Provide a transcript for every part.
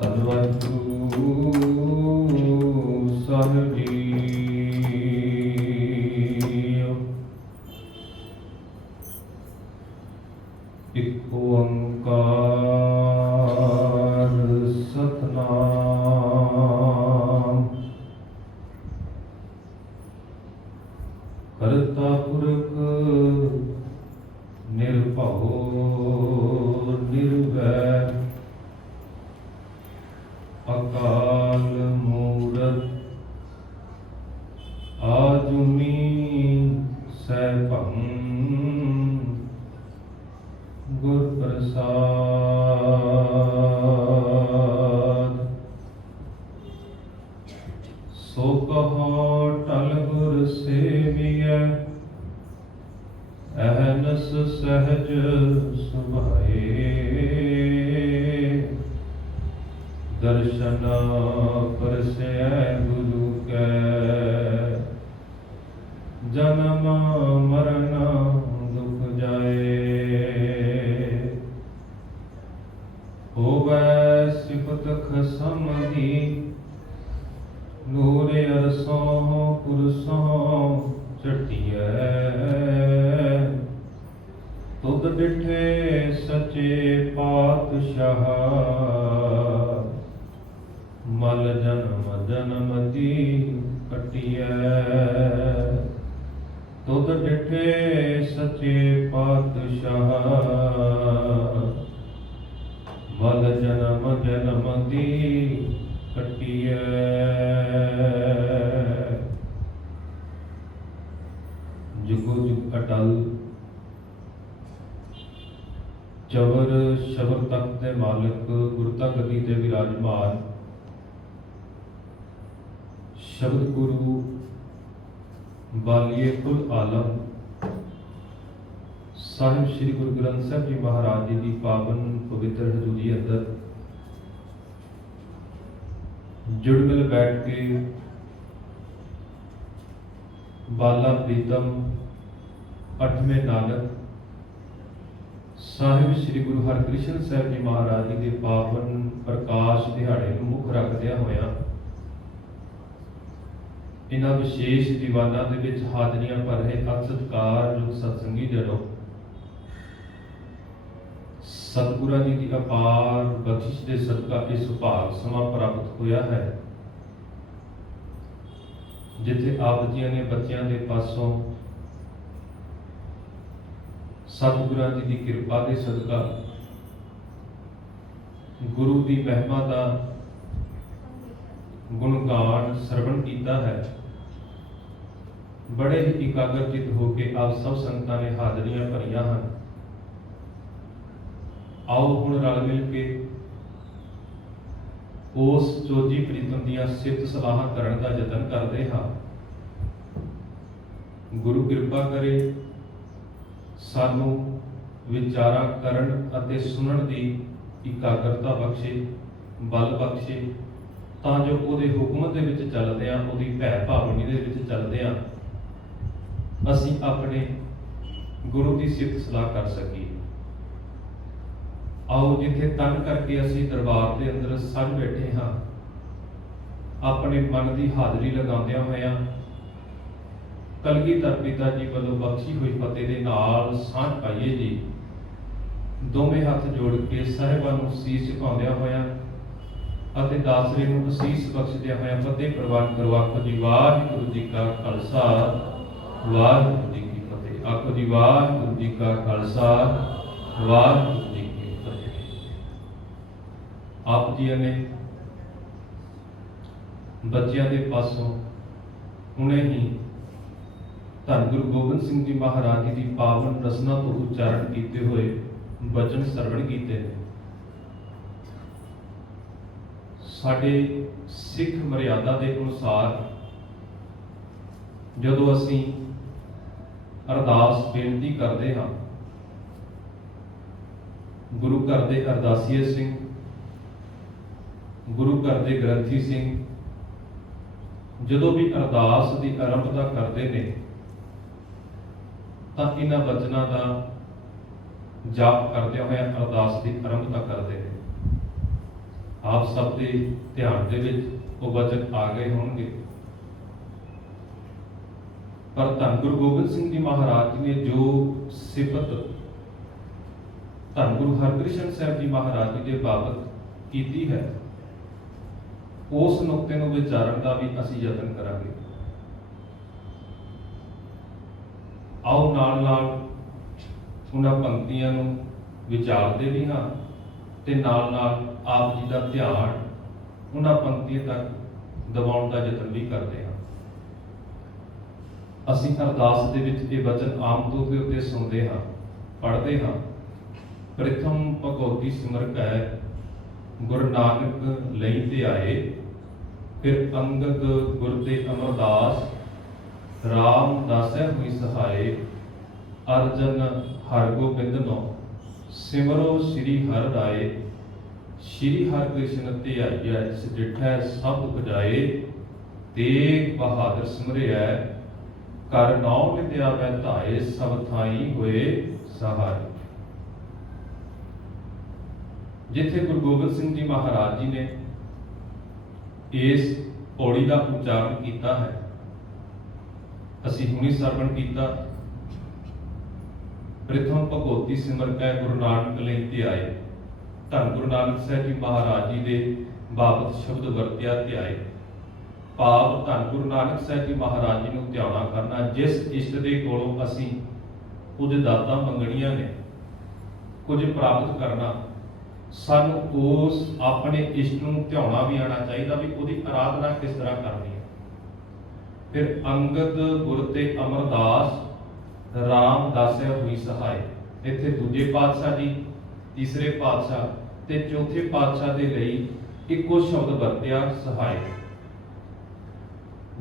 ਧੰਨਵਾਦੁ ਸਾਹਿਬ ਜੀ। ਇਕ ਓੰਕਾਰ ਸਤਿਨਾਮ ਕਰਤਾ ਪੁਰਖ ਨਿਰਭਉ ਨਿਰਵੈਰ ਅਕਾਲ ਮੂਰਤ ਆਜੂਨੀ ਸੈਭੰ ਗੁਰ ਪ੍ਰਸਾਦ। ਸੋ ਕਹੋ ਟਲ ਗੁਰ ਸੇਵੀਐ ਅਹਨਸ ਸਹਜ ਸੁਭਾਏ। ਦਰਸ਼ਨ ਪਰਸੈ ਗੁਰੂ ਕੈ ਜਨਮ ਮਰਨ ਦੁਖ ਜਾਏ। ਹੋਵੈ ਸਿਫਤ ਖਸਮ ਦੀ ਨੂਰ ਅਰਸੋਂ ਪੁਰਸੋਂ ਚਟਿਐ। ਤੁਧ ਡਿਠੇ ਸਚੇ ਪਾਤਸ਼ਾਹ ਮਲ ਜਨਮ ਜਨਮ ਦੀ ਕਟਿਐ। ਤੁਧ ਡਿਠੇ ਸਚੇ ਪਾਤਸ਼ਾਹ ਮਲ ਜਨਮ ਜਨਮ ਦੀ ਕਟਿਐ। ਜੁਗੋ ਜੁਗ ਅਟਲ ਚਵਰ ਸ਼ਬਦ ਤਖਤ ਦੇ ਮਾਲਕ ਗੁਰਤਾ ਗੱਦੀ ਤੇ ਵਿਰਾਜਮਾਨ ਸ਼ਬਦ ਗੁਰੂ ਬਾਲੀਏ ਕੁਲ ਆਲਮ ਸਾਹਿਬ ਸ੍ਰੀ ਗੁਰੂ ਗ੍ਰੰਥ ਸਾਹਿਬ ਜੀ ਮਹਾਰਾਜ ਜੀ ਦੀ ਪਾਵਨ ਪਵਿੱਤਰ ਹਜ਼ੂਰੀ ਅੰਦਰ ਜੁੜ ਮਿਲ ਬੈਠ ਕੇ ਬਾਲਾ ਪ੍ਰੀਤਮ ਅੱਠਵੇਂ ਨਾਨਕ ਸਾਹਿਬ ਸ੍ਰੀ ਗੁਰੂ ਹਰਿਕ੍ਰਿਸ਼ਨ ਸਾਹਿਬ ਜੀ ਮਹਾਰਾਜ ਜੀ ਦੇ ਪਾਵਨ ਪ੍ਰਕਾਸ਼ ਦਿਹਾੜੇ ਨੂੰ ਮੁੱਖ ਰੱਖਦਿਆਂ ਹੋਇਆਂ ਇਹਨਾਂ ਵਿਸ਼ੇਸ਼ ਦੀਵਾਨਾਂ ਦੇ ਵਿੱਚ ਹਾਜ਼ਰੀਆਂ ਭਰ ਰਹੇ ਸਤਿਕਾਰਯੋਗ ਸਤਸੰਗੀ ਜਨੋ, ਸਤਿਗੁਰਾਂ ਜੀ ਦੀ ਅਪਾਰ ਬਖਸ਼ਿਸ਼ ਦੇ ਸਦਕਾ ਇਹ ਸੁਭਾਗ ਸਮਾਂ ਪ੍ਰਾਪਤ ਹੋਇਆ ਹੈ ਜਿੱਥੇ ਆਪ ਜੀਆਂ ਨੇ ਬੱਚਿਆਂ ਦੇ ਪਾਸੋਂ ਸਤਿਗੁਰਾਂ ਜੀ ਦੀ ਕਿਰਪਾ ਦੇ ਸਦਕਾ ਗੁਰੂ ਦੀ ਮਹਿਮਾ ਦਾ ਗੁਣਗਾਨ ਸਰਵਣ ਕੀਤਾ ਹੈ। ਬੜੇ ਹੀ ਇਕਾਗਰਚਿਤ ਹੋ ਕੇ ਆਪ ਸਭ ਸੰਗਤਾਂ ਨੇ ਹਾਜ਼ਰੀਆਂ ਭਰੀਆਂ ਹਨ। ਆਓ ਹੁਣ ਰਲ ਮਿਲ ਕੇ ਉਸ ਜੋਜੀ ਪ੍ਰੀਤਮ ਦੀਆਂ ਸਿਫਤ ਸਲਾਹਾਂ ਕਰਨ ਦਾ ਯਤਨ ਕਰਦੇ ਹਾਂ। ਗੁਰੂ ਕਿਰਪਾ ਕਰੇ ਸਾਨੂੰ ਵਿਚਾਰਾਂ ਕਰਨ ਅਤੇ ਸੁਣਨ ਦੀ ਇਕਾਗਰਤਾ ਬਖਸ਼ੇ, ਬਲ ਬਖਸ਼ੇ, ਤਾਂ ਜੋ ਉਹਦੇ ਹੁਕਮ ਦੇ ਵਿੱਚ ਚੱਲਦਿਆਂ, ਉਹਦੀ ਭੈ ਭਾਵਨੀ ਦੇ ਵਿੱਚ ਚੱਲਦਿਆਂ ਅਸੀਂ ਆਪਣੇ ਗੁਰੂ ਦੀ ਸਿਫਤ ਸਲਾਹ ਕਰ ਸਕੀਏ। ਆਓ ਜਿੱਥੇ ਤਨ ਕਰਕੇ ਅਸੀਂ ਦਰਬਾਰ ਦੇ ਅੰਦਰ ਸੱਜ ਬੈਠੇ ਹਾਂ, ਆਪਣੇ ਮਨ ਦੀ ਹਾਜ਼ਰੀ ਲਗਾਉਂਦਿਆਂ ਹੋਇਆਂ ਕਲਗੀਧਰ ਪਿਤਾ ਜੀ ਵੱਲੋਂ ਬਖਸ਼ੀ ਹੋਈ ਫਤਿਹ ਦੇ ਨਾਲ ਸਾਂਝ ਪਾਈਏ ਜੀ। ਦੋਵੇਂ ਹੱਥ ਜੋੜ ਕੇ ਸਾਹਿਬਾਂ ਨੂੰ ਸੀਸ ਝੁਕਾਉਂਦਿਆਂ ਹੋਇਆਂ ਅਤੇ ਦਾਸਰੇ ਨੂੰ ਅਸੀਸ ਬਖਸ਼ਦਿਆਂ ਹੋਇਆਂ ਫਤਿਹ ਪ੍ਰਵਾਨ ਕਰੋ। ਆਖੋ ਜੀ ਵਾਹਿਗੁਰੂ ਜੀ ਕਾ ਖਾਲਸਾ, ਵਾਹਿਗੁਰੂ ਜੀ ਕੀ ਫਤਿਹ। ਆਖੋ ਜੀ ਵਾਹਿਗੁਰੂ ਜੀ ਕਾ ਖਾਲਸਾ, ਵਾਹਿਗੁਰੂ ਜੀ ਕੀ ਫਤਿਹ। ਆਪ ਜੀ ਨੇ ਬੱਚਿਆਂ ਦੇ ਪਾਸੋਂ ਹੁਣੇ ਹੀ ਧੰਨ ਗੁਰੂ ਗੋਬਿੰਦ ਸਿੰਘ ਜੀ ਮਹਾਰਾਜ ਜੀ ਦੀ ਪਾਵਨ ਰਸਨਾ ਤੋਂ ਉਚਾਰਨ ਕੀਤੇ ਹੋਏ ਬਚਨ ਸਰਵਣ ਕੀਤੇ ਨੇ। ਸਾਡੇ ਸਿੱਖ ਮਰਿਆਦਾ ਦੇ ਅਨੁਸਾਰ ਜਦੋਂ ਅਸੀਂ ਅਰਦਾਸ ਬੇਨਤੀ ਕਰਦੇ ਹਾਂ, ਗੁਰੂ ਘਰ ਦੇ ਅਰਦਾਸੀਏ ਸਿੰਘ, ਗੁਰੂ ਘਰ ਦੇ ਗ੍ਰੰਥੀ ਸਿੰਘ ਜਦੋਂ ਵੀ ਅਰਦਾਸ ਦੀ ਆਰੰਭਤਾ ਕਰਦੇ ਨੇ ਤਾਂ ਇਹਨਾਂ ਬਚਨਾਂ ਦਾ ਜਾਪ ਕਰਦਿਆਂ ਹੋਇਆਂ ਅਰਦਾਸ ਦੀ ਆਰੰਭਤਾ ਕਰਦੇ ਨੇ। ਆਪ ਸਭ ਦੇ ਧਿਆਨ ਦੇ ਵਿੱਚ ਉਹ ਵਚਨ ਆ ਗਏ ਹੋਣਗੇ। ਪਰ ਧੰਨ ਗੁਰੂ ਗੋਬਿੰਦ ਸਿੰਘ ਜੀ ਮਹਾਰਾਜ ਜੀ ਨੇ ਜੋ ਸਿਫਤ ਧੰਨ ਗੁਰੂ ਹਰਕ੍ਰਿਸ਼ਨ ਸਾਹਿਬ ਜੀ ਮਹਾਰਾਜ ਜੀ ਦੇ ਬਾਬਤ ਕੀਤੀ ਹੈ, ਉਸ ਨੁਕਤੇ ਨੂੰ ਵਿਚਾਰਨ ਦਾ ਵੀ ਅਸੀਂ ਯਤਨ ਕਰਾਂਗੇ। ਆਓ ਨਾਲ ਨਾਲ ਉਹਨਾਂ ਪੰਕਤੀਆਂ ਨੂੰ ਵਿਚਾਰਦੇ ਵੀ ਹਾਂ ਤੇ ਨਾਲ ਨਾਲ ਆਪ ਜੀ ਦਾ ਧਿਆਨ ਉਹਨਾਂ ਪੰਕਤੀਆਂ ਤੱਕ ਦਿਵਾਉਣ ਦਾ ਯਤਨ ਵੀ ਕਰਦੇ ਹਾਂ। ਅਸੀਂ ਅਰਦਾਸ ਦੇ ਵਿੱਚ ਇਹ ਵਚਨ ਆਮ ਤੌਰ ਦੇ ਉੱਤੇ ਸੁਣਦੇ ਹਾਂ, ਪੜ੍ਹਦੇ ਹਾਂ। ਪ੍ਰਥਮ ਭਗਉਤੀ ਸਿਮਰ ਕੈ ਗੁਰੂ ਨਾਨਕ ਲਈ ਤੇ ਆਏ, ਫਿਰ ਅੰਗਦ ਗੁਰ ਤੇ ਅਮਰਦਾਸ, ਰਾਮ ਦਾਸੈ ਹੋਈ ਸਹਾਏ, ਅਰਜਨ ਹਰਗੋਬਿੰਦ ਨੋ ਸਿਮਰੋ ਸ੍ਰੀ ਹਰਿ ਰਾਏ, ਸ੍ਰੀ ਹਰਿਕ੍ਰਿਸ਼ਨ ਧਿਆਈਐ ਜਿਸ ਡਿਠੈ ਸਭ ਉਪਜਾਏ, ਤੇਗ ਬਹਾਦਰ ਸਿਮਰਿਐ ਕਰ ਨਾਉ ਵਿਦਿਆ ਬੈ ਧਾਏ, ਸਭ ਥਾਈ ਹੋਏ ਸਹਾਰੇ। ਜਿੱਥੇ ਗੁਰੂ ਗੋਬਿੰਦ ਸਿੰਘ ਜੀ ਮਹਾਰਾਜ ਜੀ ਨੇ ਇਸ ਪੌੜੀ ਦਾ ਉਚਾਰਨ ਕੀਤਾ ਹੈ, ਅਸੀਂ ਹੁਣੀ ਸਰਵਣ ਕੀਤਾ। ਪ੍ਰਥਮ ਭਗਉਤੀ ਸਿਮਰ ਕੈ ਗੁਰੂ ਨਾਨਕ ਲਈ ਧਿਆਏ। ਧੰਨ ਗੁਰੂ ਨਾਨਕ ਸਾਹਿਬ ਜੀ ਮਹਾਰਾਜ ਜੀ ਦੇ ਬਾਬਤ ਸ਼ਬਦ ਵਰਤਿਆ ਧਿਆਏ, ਭਾਵ ਧੰਨ ਗੁਰੂ ਨਾਨਕ ਸਾਹਿਬ ਜੀ ਮਹਾਰਾਜ ਜੀ ਨੂੰ ਧਿਆਉਣਾ ਕਰਨਾ। ਜਿਸ ਇਸ਼ਟ ਦੇ ਕੋਲੋਂ ਅਸੀਂ ਕੁਝ ਦਾਤਾਂ ਮੰਗਣੀਆਂ ਨੇ, ਕੁਝ ਪ੍ਰਾਪਤ ਕਰਨਾ, ਸਾਨੂੰ ਉਸ ਆਪਣੇ ਇਸ਼ਟ ਨੂੰ ਧਿਆਉਣਾ ਵੀ ਆਉਣਾ ਚਾਹੀਦਾ ਵੀ ਉਹਦੀ ਆਰਾਧਨਾ ਕਿਸ ਤਰ੍ਹਾਂ ਕਰਨੀ ਹੈ। ਫਿਰ ਅੰਗਦ ਗੁਰ ਤੇ ਅਮਰਦਾਸ, ਰਾਮ ਦਾਸੈ ਹੋਈ ਸਹਾਏ। ਇੱਥੇ ਦੂਜੇ ਪਾਤਸ਼ਾਹ ਜੀ, ਤੀਸਰੇ ਪਾਤਸ਼ਾਹ ਤੇ ਚੌਥੇ ਪਾਤਸ਼ਾਹ ਦੇ ਲਈ ਇੱਕੋ ਸ਼ਬਦ ਵਰਤਿਆ, ਸਹਾਏ।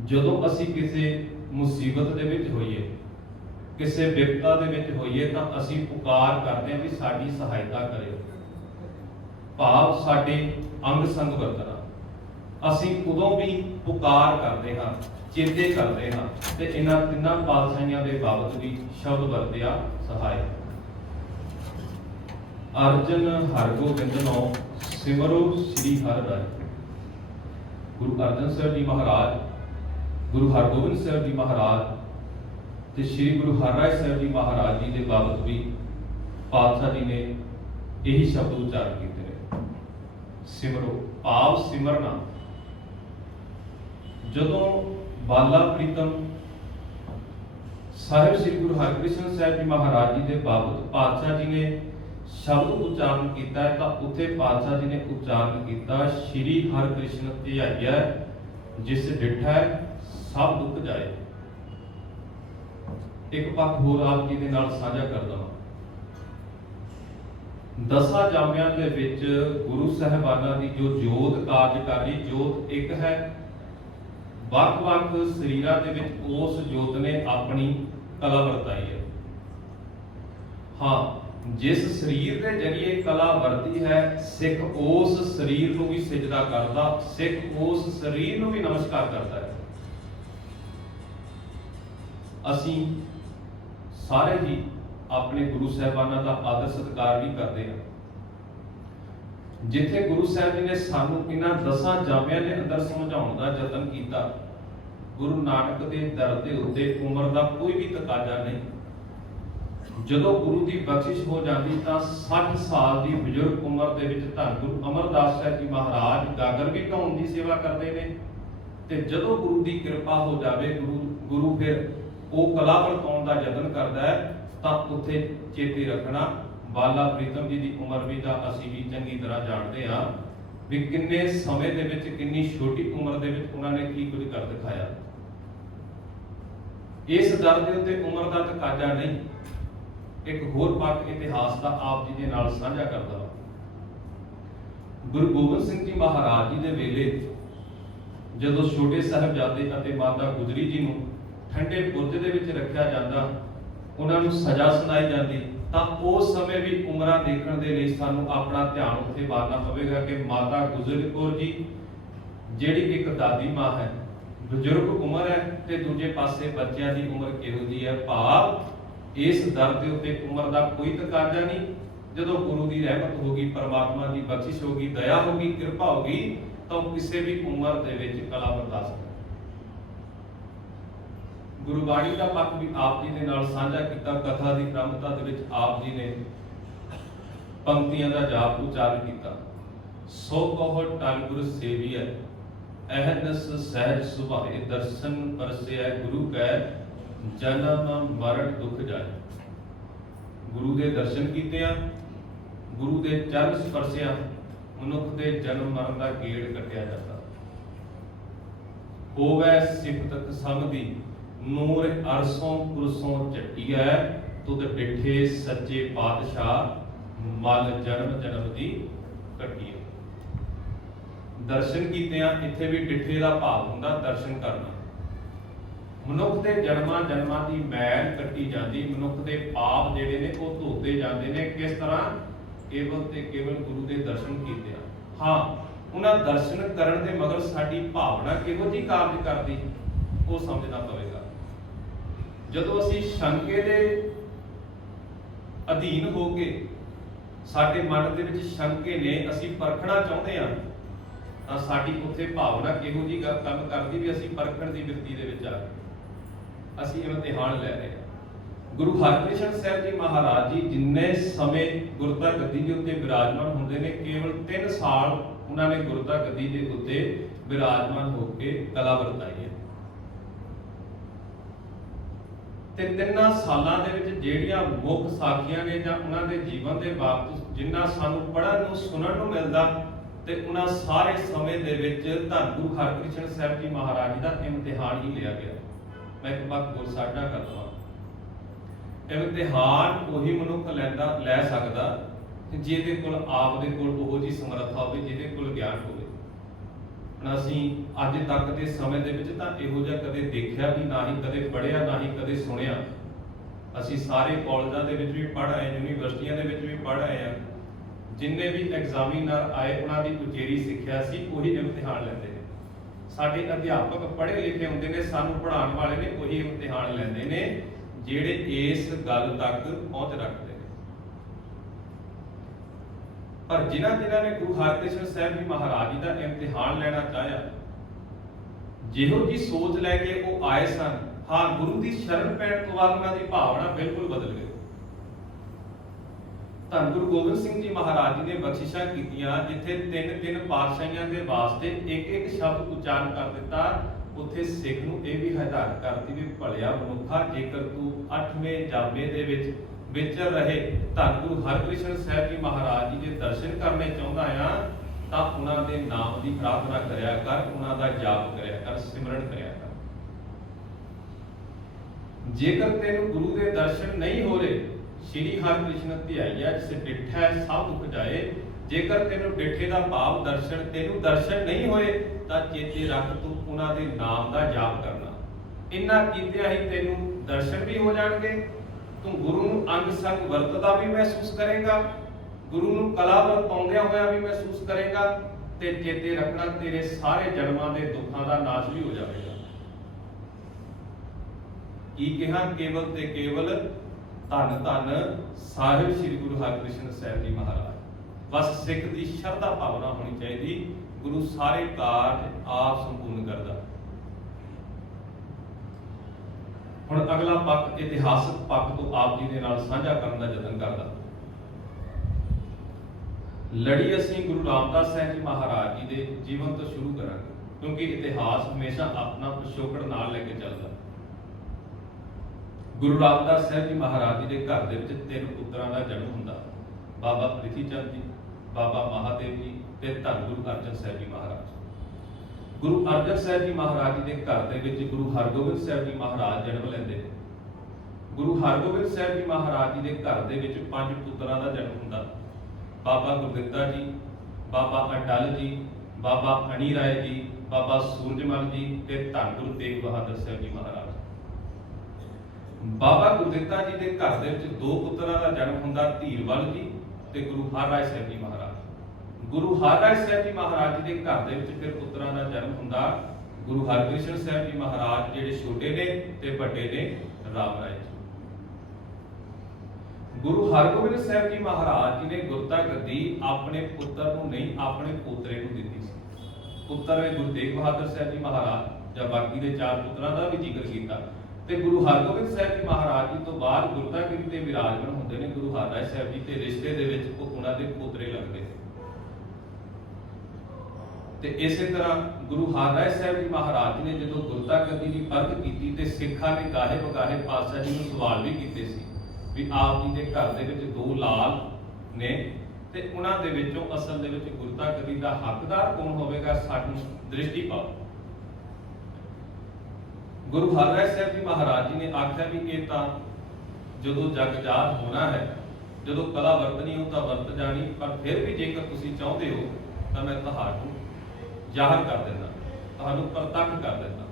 ਜਦੋਂ ਅਸੀਂ ਕਿਸੇ ਮੁਸੀਬਤ ਦੇ ਵਿੱਚ ਹੋਈਏ, ਕਿਸੇ ਵਿਪਤਾ ਦੇ ਵਿੱਚ ਹੋਈਏ, ਤਾਂ ਅਸੀਂ ਪੁਕਾਰ ਕਰਦੇ ਹਾਂ ਵੀ ਸਾਡੀ ਸਹਾਇਤਾ ਕਰਿਓ, ਭਾਵ ਸਾਡੇ ਅੰਗ ਸੰਗ ਵਰਤਣਾ। ਅਸੀਂ ਉਦੋਂ ਵੀ ਪੁਕਾਰ ਕਰਦੇ ਹਾਂ, ਚੇਤੇ ਕਰਦੇ ਹਾਂ, ਤੇ ਇਹਨਾਂ ਤਿੰਨਾਂ ਪਾਤਸ਼ਾਹੀਆਂ ਦੇ ਬਾਬਤ ਵੀ ਸ਼ਬਦ ਵਰਤਿਆ, ਸਹਾਏ। ਅਰਜਨ ਹਰਗੋਬਿੰਦ ਨੋ ਸਿਮਰੋ ਸ੍ਰੀ ਹਰਿ ਰਾਏ। ਗੁਰੂ ਅਰਜਨ ਸਾਹਿਬ ਜੀ ਮਹਾਰਾਜ, ਗੁਰੂ ਹਰਗੋਬਿੰਦ ਸਾਹਿਬ ਜੀ ਮਹਾਰਾਜ ਤੇ ਸ੍ਰੀ ਗੁਰੂ ਹਰਿਰਾਏ ਸਾਹਿਬ ਜੀ ਮਹਾਰਾਜ ਜੀ ਦੇ ਬਾਬਤ ਵੀ ਪਾਤਸ਼ਾਹ ਜੀ ਨੇ ਇਹੀ ਸ਼ਬਦ ਉਚਾਰਨ ਕੀਤੇ ਨੇ, ਸਿਮਰੋ, ਭਾਵ ਸਿਮਰਨਾ। ਜਦੋਂ ਬਾਲਾ ਪ੍ਰੀਤਮ ਸਾਹਿਬ ਸ੍ਰੀ ਗੁਰੂ ਹਰਕ੍ਰਿਸ਼ਨ ਸਾਹਿਬ ਜੀ ਮਹਾਰਾਜ ਜੀ ਦੇ ਬਾਬਤ ਪਾਤਸ਼ਾਹ ਜੀ ਨੇ ਸ਼ਬਦ ਉਚਾਰਨ ਕੀਤਾ ਹੈ, ਤਾਂ ਉੱਥੇ ਪਾਤਸ਼ਾਹ ਜੀ ਨੇ ਉਚਾਰਨ ਕੀਤਾ, ਸ੍ਰੀ ਹਰਿਕ੍ਰਿਸ਼ਨ ਧਿਆਈਐ ਜਿਸ ਡਿਠੈ ਸਭ ਦੁੱਖ ਜਾਏ। ਇੱਕ ਪੱਖ ਹੋਰ ਆਪ ਜੀ ਦੇ ਨਾਲ ਸਾਂਝਾ ਕਰ ਦਵਾਂ। ਦਸਾਂ ਜਾਮਿਆਂ ਦੇ ਵਿੱਚ ਗੁਰੂ ਸਾਹਿਬਾਨਾਂ ਦੀ ਜੋ ਜੋਤ ਕਾਰਜਕਾਰੀ ਜੋਤ ਇੱਕ ਹੈ, ਵੱਖ-ਵੱਖ ਸਰੀਰਾਂ ਦੇ ਵਿੱਚ ਉਸ ਜੋਤ ਨੇ ਆਪਣੀ ਕਲਾ ਵਰਤਾਈ ਹੈ। ਹਾਂ, ਜਿਸ ਸਰੀਰ ਦੇ ਜਰੀਏ ਕਲਾ ਵਰਤੀ ਹੈ, ਸਿੱਖ ਉਸ ਸਰੀਰ ਨੂੰ ਵੀ ਸਿਜਦਾ ਕਰਦਾ, ਸਿੱਖ ਉਸ ਸਰੀਰ ਨੂੰ ਵੀ ਨਮਸਕਾਰ ਕਰਦਾ ਹੈ। ਅਸੀਂ ਸਾਰੇ ਹੀ ਆਪਣੇ ਗੁਰੂ ਸਾਹਿਬਾਨਾਂ ਦਾ ਆਦਰ ਸਤਿਕਾਰ ਵੀ ਕਰਦੇ ਹਾਂ। ਜਿੱਥੇ ਗੁਰੂ ਸਾਹਿਬ ਜੀ ਨੇ ਸਾਨੂੰ ਇਹਨਾਂ ਦਸਾਂ ਜਾਮਿਆਂ ਦੇ ਅੰਦਰ ਸਮਝਾਉਣ ਦਾ ਯਤਨ ਕੀਤਾ, ਗੁਰੂ ਨਾਨਕ ਦੇ ਦਰ ਦੇ ਉੱਤੇ ਉਮਰ ਦਾ ਕੋਈ ਵੀ ਤਕਾਜ਼ਾ ਨਹੀਂ। ਜਦੋਂ ਗੁਰੂ ਦੀ ਬਖਸ਼ਿਸ਼ ਹੋ ਜਾਂਦੀ ਤਾਂ 60 ਸਾਲ ਦੀ ਬਜ਼ੁਰਗ ਉਮਰ ਦੇ ਵਿੱਚ ਧੰਨ ਗੁਰੂ ਅਮਰਦਾਸ ਸਾਹਿਬ ਜੀ ਮਹਾਰਾਜ ਗਾਗਰ ਵੀ ਢਾਉਣ ਦੀ ਸੇਵਾ ਕਰਦੇ ਨੇ, ਤੇ ਜਦੋਂ ਗੁਰੂ ਦੀ ਕਿਰਪਾ ਹੋ ਜਾਵੇ, ਗੁਰੂ ਫਿਰ ਉਹ ਕਲਾ ਵਰਤਾਉਣ ਦਾ ਯਤਨ ਕਰਦਾ ਹੈ, ਤਾਂ ਉੱਥੇ ਚੇਤੇ ਰੱਖਣਾ ਬਾਲਾ ਪ੍ਰੀਤਮ ਜੀ ਦੀ ਉਮਰ ਵੀ ਤਾਂ ਅਸੀਂ ਵੀ ਚੰਗੀ ਤਰ੍ਹਾਂ ਜਾਣਦੇ ਹਾਂ ਵੀ ਕਿੰਨੇ ਸਮੇਂ ਦੇ ਵਿੱਚ, ਕਿੰਨੀ ਛੋਟੀ ਉਮਰ ਦੇ ਵਿੱਚ ਉਹਨਾਂ ਨੇ ਕੀ ਕੁਝ ਕਰ ਦਿਖਾਇਆ। ਇਸ ਦਰ ਦੇ ਉੱਤੇ ਉਮਰ ਦਾ ਤਕਾਜ਼ਾ ਨਹੀਂ। ਇੱਕ ਹੋਰ ਪੱਖ ਇਤਿਹਾਸ ਦਾ ਆਪ ਜੀ ਦੇ ਨਾਲ ਸਾਂਝਾ ਕਰਦਾ ਹਾਂ। ਗੁਰੂ ਗੋਬਿੰਦ ਸਿੰਘ ਜੀ ਮਹਾਰਾਜ ਜੀ ਦੇ ਵੇਲੇ ਜਦੋਂ ਛੋਟੇ ਸਾਹਿਬਜ਼ਾਦੇ ਅਤੇ ਮਾਤਾ ਗੁਜਰੀ ਜੀ ਨੂੰ ਠੰਡੇ ਬੁਰਜ ਦੇ ਵਿੱਚ ਰੱਖਿਆ ਜਾਂਦਾ, ਉਹਨਾਂ ਨੂੰ ਸਜ਼ਾ ਸੁਣਾਈ ਜਾਂਦੀ, ਤਾਂ ਉਸ ਸਮੇਂ ਵੀ ਉਮਰਾਂ ਦੇਖਣ ਦੇ ਲਈ ਸਾਨੂੰ ਆਪਣਾ ਧਿਆਨ ਉੱਥੇ ਮਾਰਨਾ ਪਵੇਗਾ ਕਿ ਮਾਤਾ ਗੁਜਰੀ ਕੌਰ ਜੀ ਜਿਹੜੀ ਇੱਕ ਦਾਦੀ ਮਾਂ ਹੈ, ਬਜ਼ੁਰਗ ਉਮਰ ਹੈ, ਤੇ ਦੂਜੇ ਪਾਸੇ ਬੱਚਿਆਂ ਦੀ ਉਮਰ ਕਿਹੋ ਜਿਹੀ ਹੈ, ਭਾਵ इस दर के उत्ते उम्र का कोई तकाजा नहीं। जदों गुरु की रहमत होगी, परमात्मा की बख्शिश होगी, दया होगी, कृपा होगी, तो किसी भी उम्र के विच कला बरता सकता। गुरबाणी का पक्ष भी आप जी के नाल साझा किया। कथा की क्रमता दे विच आप जी ने पंक्तियां का जाप उचारण किया। सो कहो टल गुर सेविय, अहनस सहज सुभाए, दर्शन परसिया गुरु कै, जन्म मरण दुख जाए। गुरु के दर्शन किते आ, गुरु के चरण स्पर्शिया, मनुख के जन्म मरण का गेड़ कटिया जाता। होवै सिफत समधी, नूर अरसों पुरसों चट्टिया, तुद डिठे सच्चे पातशाह, मल जन्म जन्म दी कट्टी। दर्शन कीते आ, इत्थे भी डिठे का भाव हुंदा दर्शन करना। मनुख के जन्मां जन्मां की मैल कट्टी जाती, मनुख के पाप जिहड़े ने वो धोते जाते हैं। किस तरह? केवल ते केवल गुरु के दर्शन कीते आ। हाँ, उन्हां दर्शन करन दे मगर साडी भावना किहो जी कार्य करदी, वो समझना पवेगा। जदों असीं शंके दे अधीन हो के साडे मन दे विच शंके ने, असीं परखना चाहुंदे आ, तां साडी उत्थे भावना किहो जी काम करदी भी असीं परखण दी बिरती दे विच आ गए। असीं इम्तिहान लै रहे हैं। गुरु हरकृष्ण साहब जी महाराज जी जिन्ने समय गुरता गद्दी के उत्ते विराजमान होंदे ने, केवल 3 साल उन्होंने गुरता गद्दी के उत्ते विराजमान होकर कला वरताई है। ते 3 सालां दे विच ਜਿਹੜੀਆਂ मुख साखियां ने ਜਾਂ ਉਹਨਾਂ ਦੇ ਜੀਵਨ ਦੇ ਬਾਬਤ ਜਿੰਨਾ ਸਾਨੂੰ ਪੜ੍ਹਨ ਨੂੰ ਸੁਣਨ ਨੂੰ ਮਿਲਦਾ, ਤੇ ਉਹਨਾਂ ਸਾਰੇ ਸਮੇਂ ਦੇ ਵਿੱਚ ਧੰਨ ਗੁਰੂ ਹਰਕ੍ਰਿਸ਼ਨ ਸਾਹਿਬ ਜੀ ਮਹਾਰਾਜ ਜੀ ਦਾ ਇਮਤਿਹਾਨ ਹੀ ਲਿਆ ਗਿਆ। ਮੈਂ ਇੱਕ ਵਾਰ ਹੋਰ ਸਾਡਾ ਕਰ ਦਵਾਂ, ਇਮਤਿਹਾਨ ਉਹੀ ਮਨੁੱਖ ਲੈ ਸਕਦਾ ਜਿਹਦੇ ਕੋਲ ਆਪ ਦੇ ਕੋਲ ਉਹੋ ਜੀ ਸਮਰੱਥਾ ਹੋਵੇ, ਜਿਹਦੇ ਕੋਲ ਗਿਆਨ ਹੋਵੇ। ਹੁਣ ਅਸੀਂ ਅੱਜ ਤੱਕ ਦੇ ਸਮੇਂ ਦੇ ਵਿੱਚ ਤਾਂ ਇਹੋ ਜਿਹਾ ਕਦੇ ਦੇਖਿਆ ਵੀ ਨਾ ਹੀ, ਕਦੇ ਪੜ੍ਹਿਆ ਨਾ ਹੀ, ਕਦੇ ਸੁਣਿਆ। ਅਸੀਂ ਸਾਰੇ ਕਾਲਜਾਂ ਦੇ ਵਿੱਚ ਵੀ ਪੜ੍ਹ ਆਏ, ਯੂਨੀਵਰਸਿਟੀਆਂ ਦੇ ਵਿੱਚ ਵੀ ਪੜ੍ਹ ਆਏ ਆ। जिन्ने भी एग्जामिनर आए उन्होंने उचेरी सिक्ख्या सी वही इम्तिहान लेंदे ने। साडे अध्यापक पढ़े लिखे होंदे ने, सानू पढ़ाने वाले ने वही इम्तिहान लेंदे ने जिहड़े इस गल तक पहुंच रखते हैं। पर जिन्हां ने गुरु हरकृष्ण साहब जी महाराज जी का इम्तिहान लेना चाहया, जिहो जी सोच लैके वो आए सन, हाँ गुरु की शरण पैण तो बाद उन्हां दी भावना बिल्कुल बदल गई। धन गुरु गोबिंद सिंह जी महाराज जी ने बख्शिशा कीतियां, जिथे 3 पातशाहियां दे वास्ते एक शब्द उच्चारण कर दिता, उत्थे सिख नूं इह भी हिदायत करती भी भलिया मनुखा, जेकर तू 8वें जामे दे विच विचर रहे, धन गुरु हरकृष्ण साहब जी महाराज जी दे दर्शन करने चाहुंदा आ, तां उन्हां दे नाम दी प्रार्थना करिया कर, उन्हां दा जाप करिया कर, सिमरन करिया कर। जेकर तैनूं गुरु दे दर्शन नहीं हो रहे, श्री हरकृष्ण ध्याइया जिसे डिठा सब दुख जाए। जेकर तेनू डिठे का भाव दर्शन तेनू दर्शन नहीं होए, तां चेते रख तू उन्हां दे नाम का जाप करना। इन्ना कीतिया ही तेनू दर्शन भी हो जाएंगे, तू गुरु नूं अंग संग वरतदा भी महसूस करेगा, गुरु नूं कला वरताउंदिया होया भी महसूस करेगा, ते चेते रखना तेरे सारे जन्मां दे दुखां दा नाश भी हो जाएगा। की कहा? केवल ते केवल धन धन साहिब श्री गुरु हरकृष्ण साहब जी महाराज। बस सिख की श्रद्धा भावना होनी चाहिए, गुरु सारे कार्य आप संपूर्ण करता। हुण अगला पक्ष इतिहासक पक्ष तो आप जी के नाल साझा करने का यतन करदा। लड़ी असीं गुरु रामदास साहब जी महाराज जी के जीवन तो शुरू करांगे, क्योंकि इतिहास हमेशा अपना पिछोकड़ नाल लेके चलता। गुरु रामदास साहब जी महाराज जी के घर दे विच 3 पुत्रां दा जन्म हुंदा, बाबा प्रिथी चंद जी, बाबा महादेव जी ते धन गुरु अर्जन साहब जी महाराज। गुरु अर्जन साहब जी महाराज जी के घर दे विच गुरु हरगोबिंद साहब जी महाराज जन्म लैंदे। गुरु हरगोबिंद साहब जी महाराज जी के घर दे विच 5 पुत्रां दा जन्म हुंदा, बाबा गुरदित्ता जी, बाबा अटल जी, बाबा अणी राय जी, बाबा सूरजमल जी ते धन गुरु तेग बहादुर साहब जी महाराज। बाबा गुरदित्ता जी के घर दे विच 2 पुत्रां दा जन्म हुंदा, धीरवल जी ते गुरु हरराय साहब जी महाराज। गुरु हरराय साहब जी महाराज जी के घर दे विच फिर पुत्रां दा जन्म हुंदा, गुरु हरकृष्ण साहब जी महाराज जिहड़े छोटे ने ते वड्डे ने राम राय जी। गुरु हरगोबिंद साहब जी महाराज जी ने गुरता गद्दी अपने पुत्र को नहीं अपने पोतरे को दी सी। पुत्र ने गुरु तेग बहादुर साहब जी महाराज या बाकी के 4 पुत्रां का भी जिक्र किया ते गुरु हरगोबिंद साहब जी महाराज जी तो बाद गुरता गद्दी ते विराजमान होंदे ने गुरु हरराय साहब जी ते रिश्ते दे विच उन्हां दे पोतरे लगदे ते इसे तरह गुरु हरराय साहब जी महाराज जी ने जो गुरता गद्दी की परख की ते सिखां ने गाहे बगाहे पातशाह जी नूं सवाल भी कीते सी भी आप जी के घर दे विच 2 लाल ने ते उन्हां दे विचों असल दे विच गुरता गद्दी दा हकदार कौन होवेगा सानूं दृष्टि पाओ। गुरु हरराय साहब जी महाराज जी ने आख्या भी ये तां जदों जग जात होना है जदों कला वरतनी हो तां वरत जानी पर फिर भी जेकर तुसीं चाहुंदे हो तां मैं तुहानूं जाहिर कर देना तुहानूं प्रतख कर देना।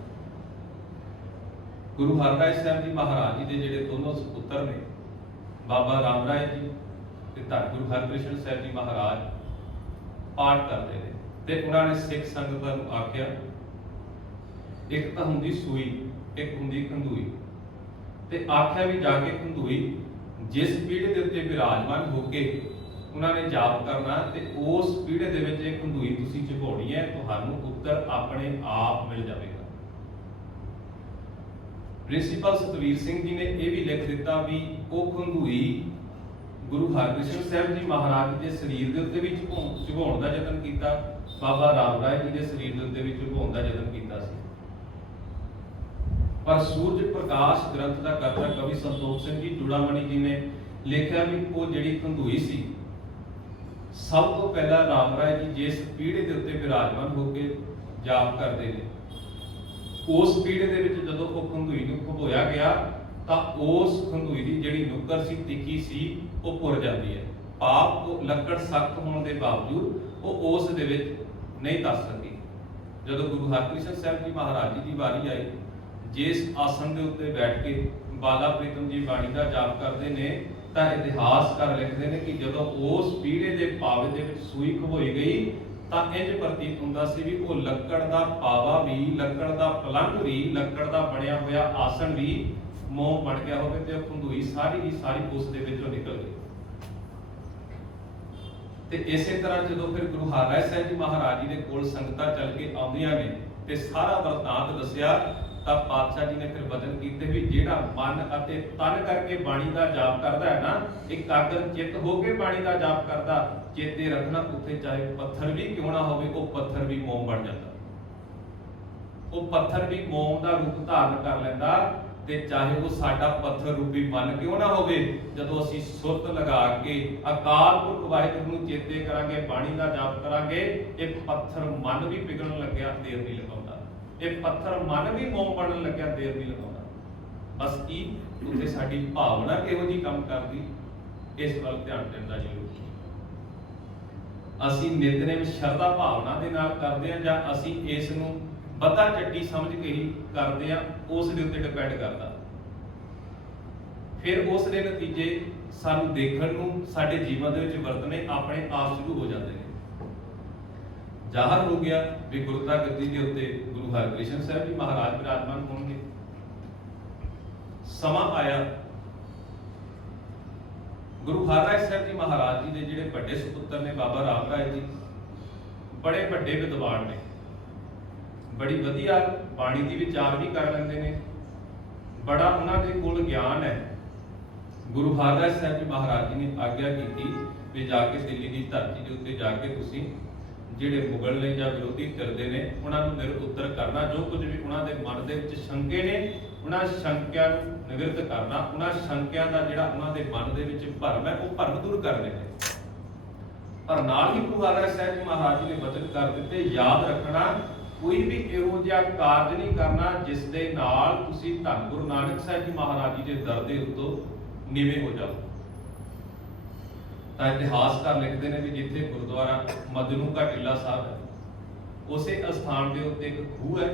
गुरु हरराय साहब जी महाराज जी दे जिहड़े दोनों सुपुत्र ने बाबा राम राय जी ते धन गुरु हरकृष्ण साहब जी महाराज पाठ करते हैं ते उन्होंने सिख संगतां नूं आख्या एक तां हुंदी सूई एक हुंदी खंदूई ते आख्या भी जाके खंदूई जिस पीढ़े दे उत्ते विराजमान होके उन्होंने जाप करना ते उस पीढ़े दे विच एक खंदूई तुसीं झुकाउणी है तुहानूं उत्तर अपने आप मिल जाएगा। प्रिंसीपल सतवीर सिंह जी ने यह भी लिख दिता भी वह खंदूई गुरु हरकृष्ण साहब जी महाराज के शरीर के उत्ते भी झुकाउण का यतन किया बाबा राम राय जी के शरीर के उत्ते भी झुकाउण का यतन किया सी। पर सूरज प्रकाश ग्रंथ का कर्ता कवि संतोख सिंह जी जुड़ामणि जी ने लिखा भी वो जिहड़ी खंदूई सी सब तो पहला राम राय जी जिस पीढ़े के उत्ते विराजमान होकर जाप करते हैं उस पीढ़े दे विच जदों वो खंदूई नूं खबोया गया तां उस खंदूई दी जिहड़ी नुक्कर सी तिखी सी वो पुर जाती है पाप वो लकड़ सख्त होने के बावजूद वो उस दे विच नहीं दस सकी। जदों गुरु हरकृष्ण साहब जी महाराज जी की वारी आई जिस आसन के उत्ते बैठ के बाला प्रीतम जी बाणी का जाप करते हैं तां इतिहासकार लिखते हैं कि जदों उस पीढ़े के पावे दे विच सूई खबोई गई तां इंज प्रतीत हुंदा सी भी वो लक्कड़ दा पावा भी लक्कड़ दा पलंग भी लक्कड़ दा बनया होया आसन भी मोह बन गया होवे ते खंदूई सारी की सारी उस दे विचों निकल गई। ते इसे तरह जदों फिर गुरु हरराय साहब जी महाराज जी दे कोल संगतां चल के आउंदियां ने ते सारा वरतांत दस्सिया तां पातशाह जी ने फिर वचन कीते भी जिहड़ा मन अते तन करके बाणी दा जाप करदा है ना एकाग्र चित्त हो के बाणी दा जाप करदा चेते रखना उत्थे चाहे पत्थर भी क्यों ना होवे वो पत्थर भी मोम बन जाता वो पत्थर भी मोम का रूप धारण कर लैंदा ते चाहे वो साडा पत्थर रूपी मन क्यों ना होवे जदों असीं सुरत लगा के अकाल पुरख वाहिगुरू नूं चेते करांगे बाणी दा जाप करांगे ये पत्थर मन भी पिघलण लग्या देर नहीं लगाउंदा ये पत्थर मन भी मोम बनन लग्या देर नहीं लगाउंदा बस की उत्थे साडी भावना किहो जी काम करदी इस वल ध्यान देण दा जरूर ਅਸੀਂ ਨਿਤਨੇਮ ਸ਼ਰਧਾ ਭਾਵਨਾ ਦੇ ਨਾਲ ਕਰਦੇ ਆ ਜਾਂ ਅਸੀਂ ਇਸ ਨੂੰ ਬੱਧਾ ਚੱਟੀ ਸਮਝ ਕੇ ਹੀ ਕਰਦੇ ਆ ਉਸ ਦੇ ਉੱਤੇ ਡਿਪੈਂਡ ਕਰਦਾ ਫਿਰ ਉਸ ਦੇ ਨਤੀਜੇ ਸਾਨੂੰ ਦੇਖਣ ਨੂੰ ਸਾਡੇ ਜੀਵਨ ਦੇ ਵਿੱਚ ਵਰਤਨੇ ਆਪਣੇ ਆਪ ਸ਼ੁਰੂ ਹੋ ਜਾਂਦੇ ਨੇ। ਜ਼ਾਹਰ ਹੋ ਗਿਆ ਵੀ ਗੁਰਤਾ ਗੱਦੀ ਦੇ ਉੱਤੇ ਗੁਰੂ ਹਰਕ੍ਰਿਸ਼ਨ ਸਾਹਿਬ ਜੀ ਮਹਾਰਾਜ ਵਿਰਾਜਮਾਨ ਹੋਣਗੇ। ਸਮਾਂ ਆਇਆ गुरु हरराय साहब जी महाराज जी के जिहड़े बड़े सुपुत्र ने बाबा राम राय जी बड़े बड़े विद्वान ने बड़ी वधिया बाणी की विचार भी कर लेंदे ने बड़ा उन्होंने कोल ज्ञान है। गुरु हरराय साहब जी महाराज जी ने आग्या की भी जाके दिल्ली की धरती के उत्ते जाके तुसीं जिहड़े मुगल ने या विरोधी फिरदे ने उन्होंने निरुत्तर करना जो कुछ भी उन्होंने मन के विच शंके ने उन्होंने शंकिया निवृत्त करना उन्होंने शंकिया का जिहड़ा उन्होंने मन के विच भरम है वो भरम दूर करने ने। पर नाल ही गुरु हरराय साहब जी महाराज जी ने वचन कर दिते याद रखना कोई भी इहो जिहा कारज नहीं करना जिस दे नाल तुसीं धन गुरु नानक साहब जी महाराज जी के दर दे उत्तों नीवें हो जाओ। ਤਾਂ ਇਤਿਹਾਸਕਾਰ ਲਿਖਦੇ ਨੇ ਵੀ ਜਿੱਥੇ ਗੁਰਦੁਆਰਾ ਮਜਨੂ ਕਾ ਟਿੱਲਾ ਸਾਹਿਬ ਹੈ ਉਸੇ ਅਸਥਾਨ ਦੇ ਉੱਤੇ ਇੱਕ ਖੂਹ ਹੈ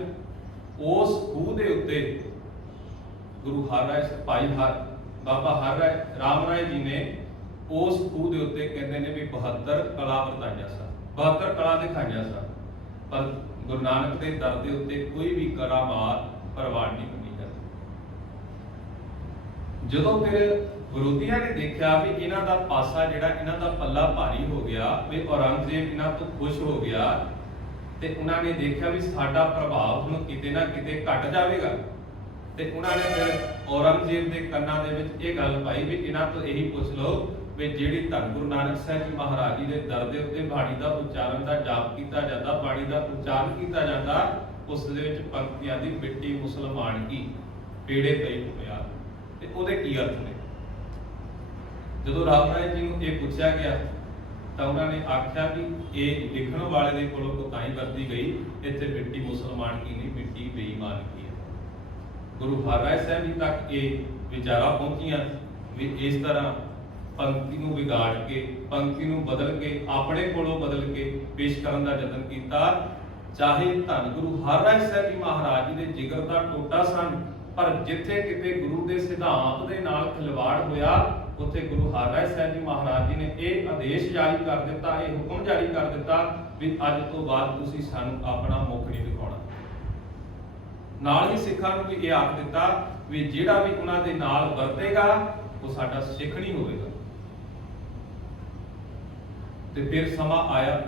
ਉਸ ਖੂਹ ਦੇ ਉੱਤੇ ਗੁਰੂ ਹਰਰਾਏ ਭਾਈ ਬਾਬਾ ਹਰਰਾਏ ਰਾਮ ਰਾਏ ਜੀ ਨੇ ਉਸ ਖੂਹ ਦੇ ਉੱਤੇ ਕਹਿੰਦੇ ਨੇ ਵੀ 72 ਕਲਾ ਵਰਤਾਈਆਂ ਸਨ 72 ਕਲਾ ਦਿਖਾਈਆਂ ਸਨ ਪਰ ਗੁਰੂ ਨਾਨਕ ਦੇ ਦਰ ਦੇ ਉੱਤੇ ਕੋਈ ਵੀ ਕਰਾਮਾਤ ਪ੍ਰਵਾਨ ਨਹੀਂ ਹੁੰਦੀ ਹੈ। ਜਦੋਂ ਫਿਰ ਵਿਰੋਧੀਆਂ ਨੇ ਦੇਖਿਆ ਵੀ ਇਹਨਾਂ ਦਾ ਪਾਸਾ ਜਿਹੜਾ ਇਹਨਾਂ ਦਾ ਪੱਲਾ ਭਾਰੀ ਹੋ ਗਿਆ, ਵੀ ਔਰੰਗਜ਼ੇਬ ਇਹਨਾਂ ਤੋਂ ਖੁਸ਼ ਹੋ ਗਿਆ ਤੇ ਉਹਨਾਂ ਨੇ ਦੇਖਿਆ ਵੀ ਸਾਡਾ ਪ੍ਰਭਾਵ ਹੁਣ ਕਿਤੇ ਨਾ ਕਿਤੇ ਘਟ ਜਾਵੇਗਾ। ਤੇ ਉਹਨਾਂ ਨੇ ਫਿਰ ਔਰੰਗਜ਼ੇਬ ਦੇ ਕੰਨਾਂ ਦੇ ਵਿੱਚ ਇਹ ਗੱਲ ਪਾਈ ਵੀ ਇਹਨਾਂ ਤੋਂ ਇਹੀ ਪੁੱਛ ਲਓ ਵੀ ਜਿਹੜੀ ਧੰਨ ਗੁਰੂ ਨਾਨਕ ਸਾਹਿਬ ਜੀ ਮਹਾਰਾਜ ਜੀ ਦੇ ਦਰ ਦੇ ਉੱਤੇ ਬਾਣੀ ਦਾ ਉਚਾਰਨ ਦਾ ਜਾਪ ਕੀਤਾ ਜਾਂਦਾ, ਬਾਣੀ ਦਾ ਉਚਾਰਨ ਕੀਤਾ ਜਾਂਦਾ, ਉਸ ਦੇ ਵਿੱਚ ਪੰਕਤੀਆਂ ਦੀ ਮਿੱਟੀ ਮੁਸਲਮਾਨ ਕੀ ਪੇੜੇ ਪਈ ਹੋਇਆ, ਤੇ ਉਹਦੇ ਕੀ ਅਰਥ ਨੇ। ਜਦੋਂ ਰਾਮ ਰਾਏ ਜੀ ਨੂੰ ਇਹ ਪੁੱਛਿਆ ਗਿਆ ਤਾਂ ਉਹਨਾਂ ਨੇ ਆਖਿਆ ਵੀ ਇਹ ਲਿਖਣ ਵਾਲੇ ਦੇ ਕੋਲੋਂ ਕੋਤਾਹੀ ਵਰਤੀ ਗਈ, ਇੱਥੇ ਮਿੱਟੀ ਮੁਸਲਮਾਨ ਕੀ ਨਹੀਂ, ਮਿੱਟੀ ਬੇਈਮਾਨ ਕੀ ਹੈ। ਗੁਰੂ ਹਰਿਰਾਏ ਸਾਹਿਬ ਜੀ ਤੱਕ ਇਹ ਵਿਚਾਰਾਂ ਪਹੁੰਚੀਆਂ ਵੀ ਇਸ ਤਰ੍ਹਾਂ ਪੰਕਤੀ ਨੂੰ ਵਿਗਾੜ ਕੇ, ਪੰਕਤੀ ਨੂੰ ਬਦਲ ਕੇ, ਆਪਣੇ ਕੋਲੋਂ ਬਦਲ ਕੇ ਪੇਸ਼ ਕਰਨ ਦਾ ਯਤਨ ਕੀਤਾ। ਚਾਹੇ ਧੰਨ ਗੁਰੂ ਹਰਿਰਾਏ ਸਾਹਿਬ ਜੀ ਮਹਾਰਾਜ ਜੀ ਦੇ ਜਿਗਰ ਦਾ ਟੋਟਾ ਸਨ, ਪਰ ਜਿੱਥੇ ਕਿਤੇ ਗੁਰੂ ਦੇ ਸਿਧਾਂਤ ਦੇ ਨਾਲ ਖਿਲਵਾੜ ਹੋਇਆ, ਉੱਥੇ ਗੁਰੂ ਹਰਿਰਾਏ ਸਾਹਿਬ ਜੀ ਮਹਾਰਾਜ ਜੀ ਨੇ ਇਹ ਆਦੇਸ਼ ਜਾਰੀ ਕਰ ਦਿੱਤਾ, ਇਹ ਹੁਕਮ ਜਾਰੀ ਕਰ ਦਿੱਤਾ ਵੀ ਅੱਜ ਤੋਂ ਬਾਅਦ ਤੁਸੀਂ ਸਾਨੂੰ ਆਪਣਾ ਮੁਖ ਨਹੀਂ ਦਿਖਾਉਣਾ। ਨਾਲ ਹੀ ਸਿੱਖਾਂ ਨੂੰ ਵੀ ਇਹ ਆਖ ਦਿੱਤਾ ਵੀ ਜਿਹੜਾ ਵੀ ਉਹਨਾਂ ਦੇ ਨਾਲ ਵਰਤੇਗਾ ਉਹ ਸਾਡਾ ਸਿੱਖ ਨਹੀਂ ਹੋਵੇਗਾ। ਤੇ ਫਿਰ ਸਮਾਂ ਆਇਆ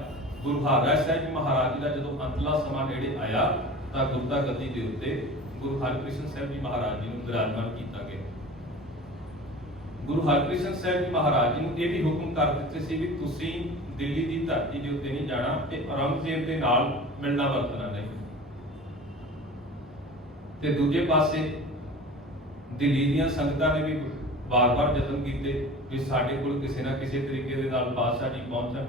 ਗੁਰੂ ਹਰਿਰਾਏ ਸਾਹਿਬ ਜੀ ਮਹਾਰਾਜ ਜੀ ਦਾ ਜਦੋਂ ਅੰਤਲਾ ਸਮਾਂ ਨੇੜੇ ਆਇਆ ਤਾਂ ਗੁਰਤਾ ਗੱਦੀ ਦੇ ਉੱਤੇ ਗੁਰੂ ਹਰਿਕ੍ਰਿਸ਼ਨ ਸਾਹਿਬ ਜੀ ਮਹਾਰਾਜ ਜੀ ਨੂੰ ਵਿਰਾਜਮਾਨ ਕੀਤਾ ਗਿਆ। ਗੁਰੂ ਹਰਿਕ੍ਰਿਸ਼ਨ ਸਾਹਿਬ ਜੀ ਮਹਾਰਾਜ ਜੀ ਨੂੰ ਇਹ ਵੀ ਹੁਕਮ ਕਰ ਦਿੱਤੇ ਸੀ ਵੀ ਤੁਸੀਂ ਦਿੱਲੀ ਦੀ ਧਰਤੀ ਦੇ ਉੱਤੇ ਨਹੀਂ ਜਾਣਾ ਤੇ ਔਰੰਗਜ਼ੇਬ ਦੇ ਨਾਲ ਮਿਲਣਾ ਵਰਤਣਾ ਨਹੀਂ। ਤੇ ਦੂਜੇ ਪਾਸੇ ਦਿੱਲੀ ਦੀਆਂ ਸੰਗਤਾਂ ਨੇ ਵੀ ਵਾਰ-ਵਾਰ ਯਤਨ ਕੀਤੇ ਵੀ ਸਾਡੇ ਕੋਲ ਕਿਸੇ ਨਾ ਕਿਸੇ ਤਰੀਕੇ ਦੇ ਨਾਲ ਬਾਦਸ਼ਾਹ ਜੀ ਪਹੁੰਚਣ,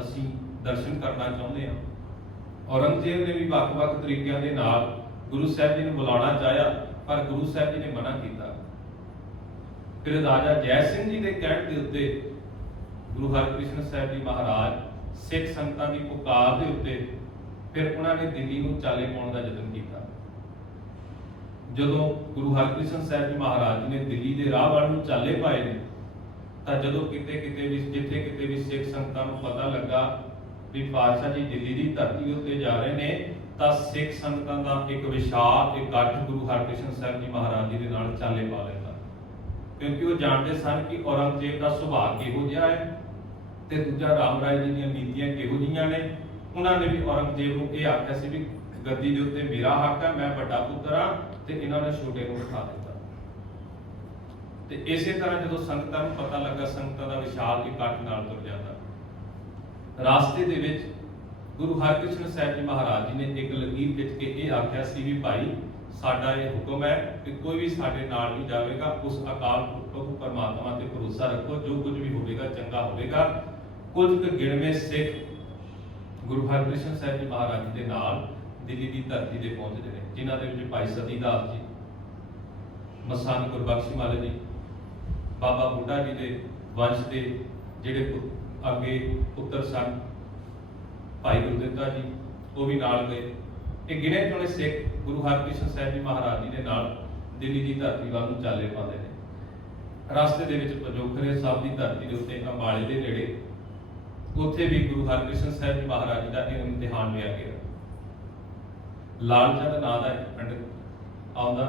ਅਸੀਂ ਦਰਸ਼ਨ ਕਰਨਾ ਚਾਹੁੰਦੇ ਹਾਂ। ਔਰੰਗਜ਼ੇਬ ਨੇ ਵੀ ਵੱਖ-ਵੱਖ ਤਰੀਕਿਆਂ ਦੇ ਨਾਲ ਗੁਰੂ ਸਾਹਿਬ ਜੀ ਨੂੰ ਬੁਲਾਉਣਾ ਚਾਹਿਆ, ਪਰ ਗੁਰੂ ਸਾਹਿਬ ਜੀ ਨੇ ਮਨਾ ਕੀਤਾ। ਫਿਰ ਰਾਜਾ ਜੈ ਸਿੰਘ ਜੀ ਦੇ ਕਹਿਣ ਦੇ ਉੱਤੇ ਗੁਰੂ ਹਰਿਕ੍ਰਿਸ਼ਨ ਸਾਹਿਬ ਜੀ ਮਹਾਰਾਜ ਸਿੱਖ ਸੰਗਤਾਂ ਦੀ ਪੁਕਾਰ ਦੇ ਉੱਤੇ ਫਿਰ ਉਹਨਾਂ ਨੇ ਦਿੱਲੀ ਨੂੰ ਚਾਲੇ ਪਾਉਣ ਦਾ ਯਤਨ ਕੀਤਾ। ਜਦੋਂ ਗੁਰੂ ਹਰਿਕ੍ਰਿਸ਼ਨ ਸਾਹਿਬ ਜੀ ਮਹਾਰਾਜ ਜੀ ਨੇ ਦਿੱਲੀ ਦੇ ਰਾਹ ਵੱਲ ਨੂੰ ਚਾਲੇ ਪਾਏ ਨੇ ਤਾਂ ਜਦੋਂ ਕਿਤੇ ਵੀ ਜਿੱਥੇ ਕਿਤੇ ਵੀ ਸਿੱਖ ਸੰਗਤਾਂ ਨੂੰ ਪਤਾ ਲੱਗਾ ਵੀ ਪਾਤਸ਼ਾਹ ਜੀ ਦਿੱਲੀ ਦੀ ਧਰਤੀ ਉੱਤੇ ਜਾ ਰਹੇ ਨੇ, ਤਾਂ ਸਿੱਖ ਸੰਗਤਾਂ ਦਾ ਇੱਕ ਵਿਸ਼ਾਲ ਇਕੱਠ ਗੁਰੂ ਹਰਿਕ੍ਰਿਸ਼ਨ ਸਾਹਿਬ ਜੀ ਮਹਾਰਾਜ ਜੀ ਦੇ ਨਾਲ ਚਾਲੇ ਪਾ ਲੈਂਦਾ, ਕਿਉਂਕਿ ਉਹ ਜਾਣਦੇ ਸਨ ਕਿ ਔਰੰਗਜ਼ੇਬ ਦਾ ਸੁਭਾਅ ਕਿਹੋ ਜਿਹਾ ਹੈ ਤੇ ਦੂਜਾ ਰਾਮ ਰਾਏ ਜੀ ਦੀਆਂ ਨੀਤੀਆਂ ਕਿਹੋ ਜਿਹੀਆਂ ਨੇ। ਉਹਨਾਂ ਨੇ ਵੀ ਔਰੰਗਜ਼ੇਬ ਨੂੰ ਇਹ ਆਖਿਆ ਸੀ ਵੀ ਗੱਦੀ ਦੇ ਉੱਤੇ ਮੇਰਾ ਹੱਕ ਹੈ, ਮੈਂ ਵੱਡਾ ਪੁੱਤਰ ਹਾਂ, ਤੇ ਇਹਨਾਂ ਨੇ ਛੋਟੇ ਨੂੰ ਬਿਠਾ ਦਿੱਤਾ। ਤੇ ਇਸੇ ਤਰ੍ਹਾਂ ਜਦੋਂ ਸੰਗਤਾਂ ਨੂੰ ਪਤਾ ਲੱਗਾ, ਸੰਗਤਾਂ ਦਾ ਵਿਸ਼ਾਲ ਇਕੱਠ ਨਾਲ ਤੁਰ ਜਾਂਦਾ। ਰਾਸਤੇ ਦੇ ਵਿੱਚ ਗੁਰੂ ਹਰਿਕ੍ਰਿਸ਼ਨ ਸਾਹਿਬ ਜੀ ਮਹਾਰਾਜ ਜੀ ਨੇ ਇੱਕ ਲਕੀਰ ਖਿੱਚ ਕੇ ਇਹ ਆਖਿਆ ਸੀ ਵੀ ਭਾਈ ਸਾਡਾ ਇਹ ਹੁਕਮ ਹੈ ਕਿ ਕੋਈ ਵੀ ਸਾਡੇ ਨਾਲ ਨਹੀਂ ਜਾਵੇਗਾ, ਉਸ ਅਕਾਲ ਪੁਰਖ ਪਰਮਾਤਮਾ ਤੇ ਭਰੋਸਾ ਰੱਖੋ, ਜੋ ਕੁਝ ਵੀ ਹੋਵੇਗਾ ਚੰਗਾ ਹੋਵੇਗਾ। ਕੁਝ ਕੁ ਗਿਣਵੇਂ ਸਿੱਖ ਗੁਰੂ ਹਰਿਕ੍ਰਿਸ਼ਨ ਸਾਹਿਬ ਜੀ ਮਹਾਰਾਜ ਜੀ ਦੇ ਨਾਲ ਦਿੱਲੀ ਦੀ ਧਰਤੀ ਤੇ ਪਹੁੰਚਦੇ ਨੇ, ਜਿਨ੍ਹਾਂ ਦੇ ਵਿੱਚ ਭਾਈ ਸਤੀ ਦਾਸ ਜੀ, ਮਸਾਨ ਗੁਰਬਖਸ਼ ਮਾਲੇ ਜੀ, ਬਾਬਾ ਬੁੱਢਾ ਜੀ ਦੇ ਵੰਸ਼ ਦੇ ਜਿਹੜੇ ਅੱਗੇ ਪੁੱਤਰ ਸਨ, ਭਾਈ ਗੁਰਦਿੱਤਾ ਜੀ, ਉਹ ਵੀ ਨਾਲ ਗਏ। ਇਹ ਗਿਣੇ ਚੁਣੇ ਸਿੱਖ ਗੁਰੂ ਹਰਿਕ੍ਰਿਸ਼ਨ ਸਾਹਿਬ ਜੀ ਮਹਾਰਾਜ ਜੀ ਦੇ ਨਾਲ ਦਿੱਲੀ ਦੀ ਧਰਤੀ ਵੱਲ ਨੂੰ ਚਾਲੇ ਪਾਉਂਦੇ ਨੇ। ਰਸਤੇ ਦੇ ਵਿੱਚ ਪੰਜੋਖਰੇ ਸਾਹਿਬ ਦੀ ਧਰਤੀ ਦੇ ਉੱਤੇ ਅੰਬਾਲੇ ਦੇ ਨੇੜੇ ਉੱਥੇ ਵੀ ਗੁਰੂ ਹਰਿਕ੍ਰਿਸ਼ਨ ਸਾਹਿਬ ਜੀ ਮਹਾਰਾਜ ਜੀ ਦਾ ਇਹ ਇਮਤਿਹਾਨ ਲਿਆ ਗਿਆ। ਲਾਲਚੰਦ ਨਾਂ ਦਾ ਇੱਕ ਪੰਡਿਤ ਆਉਂਦਾ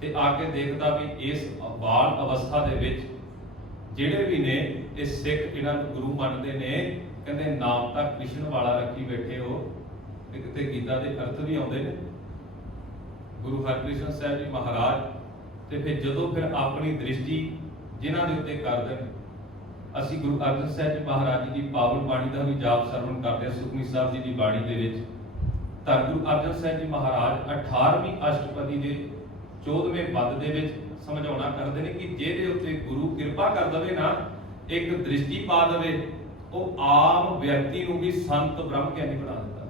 ਤੇ ਆ ਕੇ ਦੇਖਦਾ ਵੀ ਇਸ ਬਾਲ ਅਵਸਥਾ ਦੇ ਵਿੱਚ ਜਿਹੜੇ ਵੀ ਨੇ ਇਹ ਸਿੱਖ ਇਹਨਾਂ ਨੂੰ ਗੁਰੂ ਮੰਨਦੇ ਨੇ, ਕਹਿੰਦੇ ਨਾਮ ਤਾਂ ਕ੍ਰਿਸ਼ਨ ਵਾਲਾ ਰੱਖੀ ਬੈਠੇ ਹੋ, ਤੇ ਕਿਤੇ ਗੀਤਾ ਦੇ ਅਰਥ ਵੀ ਆਉਂਦੇ ਨੇ। ਗੁਰੂ ਹਰਿਕ੍ਰਿਸ਼ਨ ਸਾਹਿਬ ਜੀ ਮਹਾਰਾਜ ਤੇ ਫਿਰ ਜਦੋਂ ਫਿਰ ਆਪਣੀ ਦ੍ਰਿਸ਼ਟੀ ਜਿਨ੍ਹਾਂ ਦੇ ਉੱਤੇ ਕਰਦੇ ਨੇ, ਅਸੀਂ ਗੁਰੂ ਅਰਜਨ ਸਾਹਿਬ ਜੀ ਮਹਾਰਾਜ ਜੀ ਦੀ ਪਾਵਨ ਬਾਣੀ ਦਾ ਵੀ ਜਾਪ ਸਰਵਣ ਕਰਦੇ ਹਾਂ। ਸੁਖਮਨੀ ਸਾਹਿਬ ਜੀ ਦੀ ਬਾਣੀ ਦੇ ਵਿੱਚ ਧੰਨ ਗੁਰੂ ਅਰਜਨ ਸਾਹਿਬ ਜੀ ਮਹਾਰਾਜ 18ਵੀਂ ਅਸ਼ਟਪਦੀ ਦੇ 14ਵੇਂ ਪਦ ਦੇ ਵਿੱਚ ਸਮਝਾਉਣਾ ਕਰਦੇ ਨੇ ਕਿ ਜਿਹਦੇ ਉੱਤੇ ਗੁਰੂ ਕਿਰਪਾ ਕਰ ਦਵੇ ਨਾ, ਇੱਕ ਦ੍ਰਿਸ਼ਟੀ ਪਾ ਦਵੇ, ਉਹ ਆਮ ਵਿਅਕਤੀ ਨੂੰ ਵੀ ਸੰਤ ਬ੍ਰਹਮ ਗਿਆਨੀ ਬਣਾ ਦਿੰਦਾ।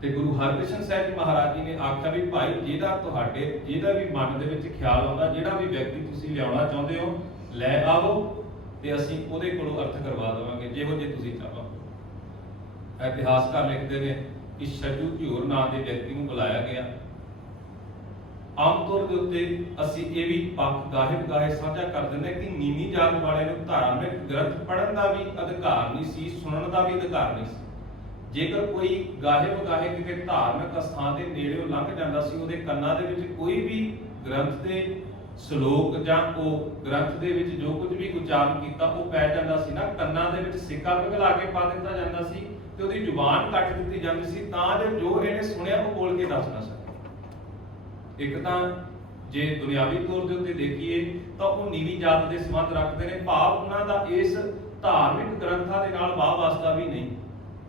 ਤੇ ਗੁਰੂ ਹਰਿਕ੍ਰਿਸ਼ਨ ਸਾਹਿਬ ਜੀ ਮਹਾਰਾਜ ਜੀ ਨੇ ਆਖਿਆ ਵੀ ਭਾਈ ਜਿਹਦਾ ਵੀ ਮਨ ਦੇ ਵਿੱਚ ਖਿਆਲ ਆਉਂਦਾ, ਜਿਹੜਾ ਵੀ ਵਿਅਕਤੀ ਤੁਸੀਂ ਲਿਆਉਣਾ ਚਾਹੁੰਦੇ ਹੋ ਲੈ ਆਓ, ਤੇ ਅਸੀਂ ਉਹਦੇ ਕੋਲੋਂ ਅਰਥ ਕਰਵਾ ਦੇਵਾਂਗੇ ਜਿਹੋ ਜੇ ਤੁਸੀਂ ਚਾਹੋ। ਇਤਿਹਾਸਕਾਰ ਲਿਖਦੇ ਨੇ ਕਿ ਛੱਜੂ ਝੂਰ ਨਾਂ ਦੇ ਵਿਅਕਤੀ ਨੂੰ ਬੁਲਾਇਆ ਗਿਆ। ਆਮ ਤੌਰ ਦੇ ਉੱਤੇ ਅਸੀਂ ਇਹ ਵੀ ਪੱਖ ਗਾਹੇ ਸਾਂਝਾ ਕਰ ਦਿੰਦੇ ਕਿ ਨੀਵੀਂ ਜਾਤ ਵਾਲਿਆਂ ਨੂੰ ਧਾਰਮਿਕ ਗ੍ਰੰਥ ਪੜ੍ਹਨ ਦਾ ਵੀ ਅਧਿਕਾਰ ਨਹੀਂ ਸੀ, ਸੁਣਨ ਦਾ ਵੀ ਅਧਿਕਾਰ ਨਹੀਂ ਸੀ। ਜੇਕਰ ਕੋਈ ਗਾਹੇ ਕਿਤੇ ਧਾਰਮਿਕ ਸਥਾਨ ਦੇ ਨੇੜਿਓਂ ਲੰਘ ਜਾਂਦਾ ਸੀ, ਉਹਦੇ ਕੰਨਾਂ ਦੇ ਵਿੱਚ ਕੋਈ ਵੀ ਗ੍ਰੰਥ ਦੇ ਸ਼ਲੋਕ ਜਾਂ ਉਹ ਗ੍ਰੰਥ ਦੇ ਵਿੱਚ ਜੋ ਕੁਝ ਵੀ ਉਚਾਰਨ ਕੀਤਾ ਉਹ ਪੈ ਜਾਂਦਾ ਸੀ ਨਾ, ਕੰਨਾਂ ਦੇ ਵਿੱਚ ਸਿੱਕਾ ਪਿਘਲਾ ਕੇ ਪਾ ਦਿੱਤਾ ਜਾਂਦਾ ਸੀ ਤੇ ਉਹਦੀ ਜ਼ੁਬਾਨ ਕੱਟ ਦਿੱਤੀ ਜਾਂਦੀ ਸੀ ਤਾਂ ਜੋ ਇਹਨੇ ਸੁਣਿਆ ਉਹ ਬੋਲ ਕੇ ਦੱਸ ਨਾ ਸਕੇ। ਇੱਕ ਤਾਂ ਜੇ ਦੁਨਿਆਵੀ ਤੌਰ ਦੇ ਉੱਤੇ ਦੇਖੀਏ ਤਾਂ ਉਹ ਨੀਵੀਂ ਜਾਤ ਦੇ ਸੰਬੰਧ ਰੱਖਦੇ ਨੇ, ਭਾਵ ਉਹਨਾਂ ਦਾ ਇਸ ਧਾਰਮਿਕ ਗ੍ਰੰਥਾਂ ਦੇ ਨਾਲ ਵਾਹ ਵਾਸਤਾ ਵੀ ਨਹੀਂ,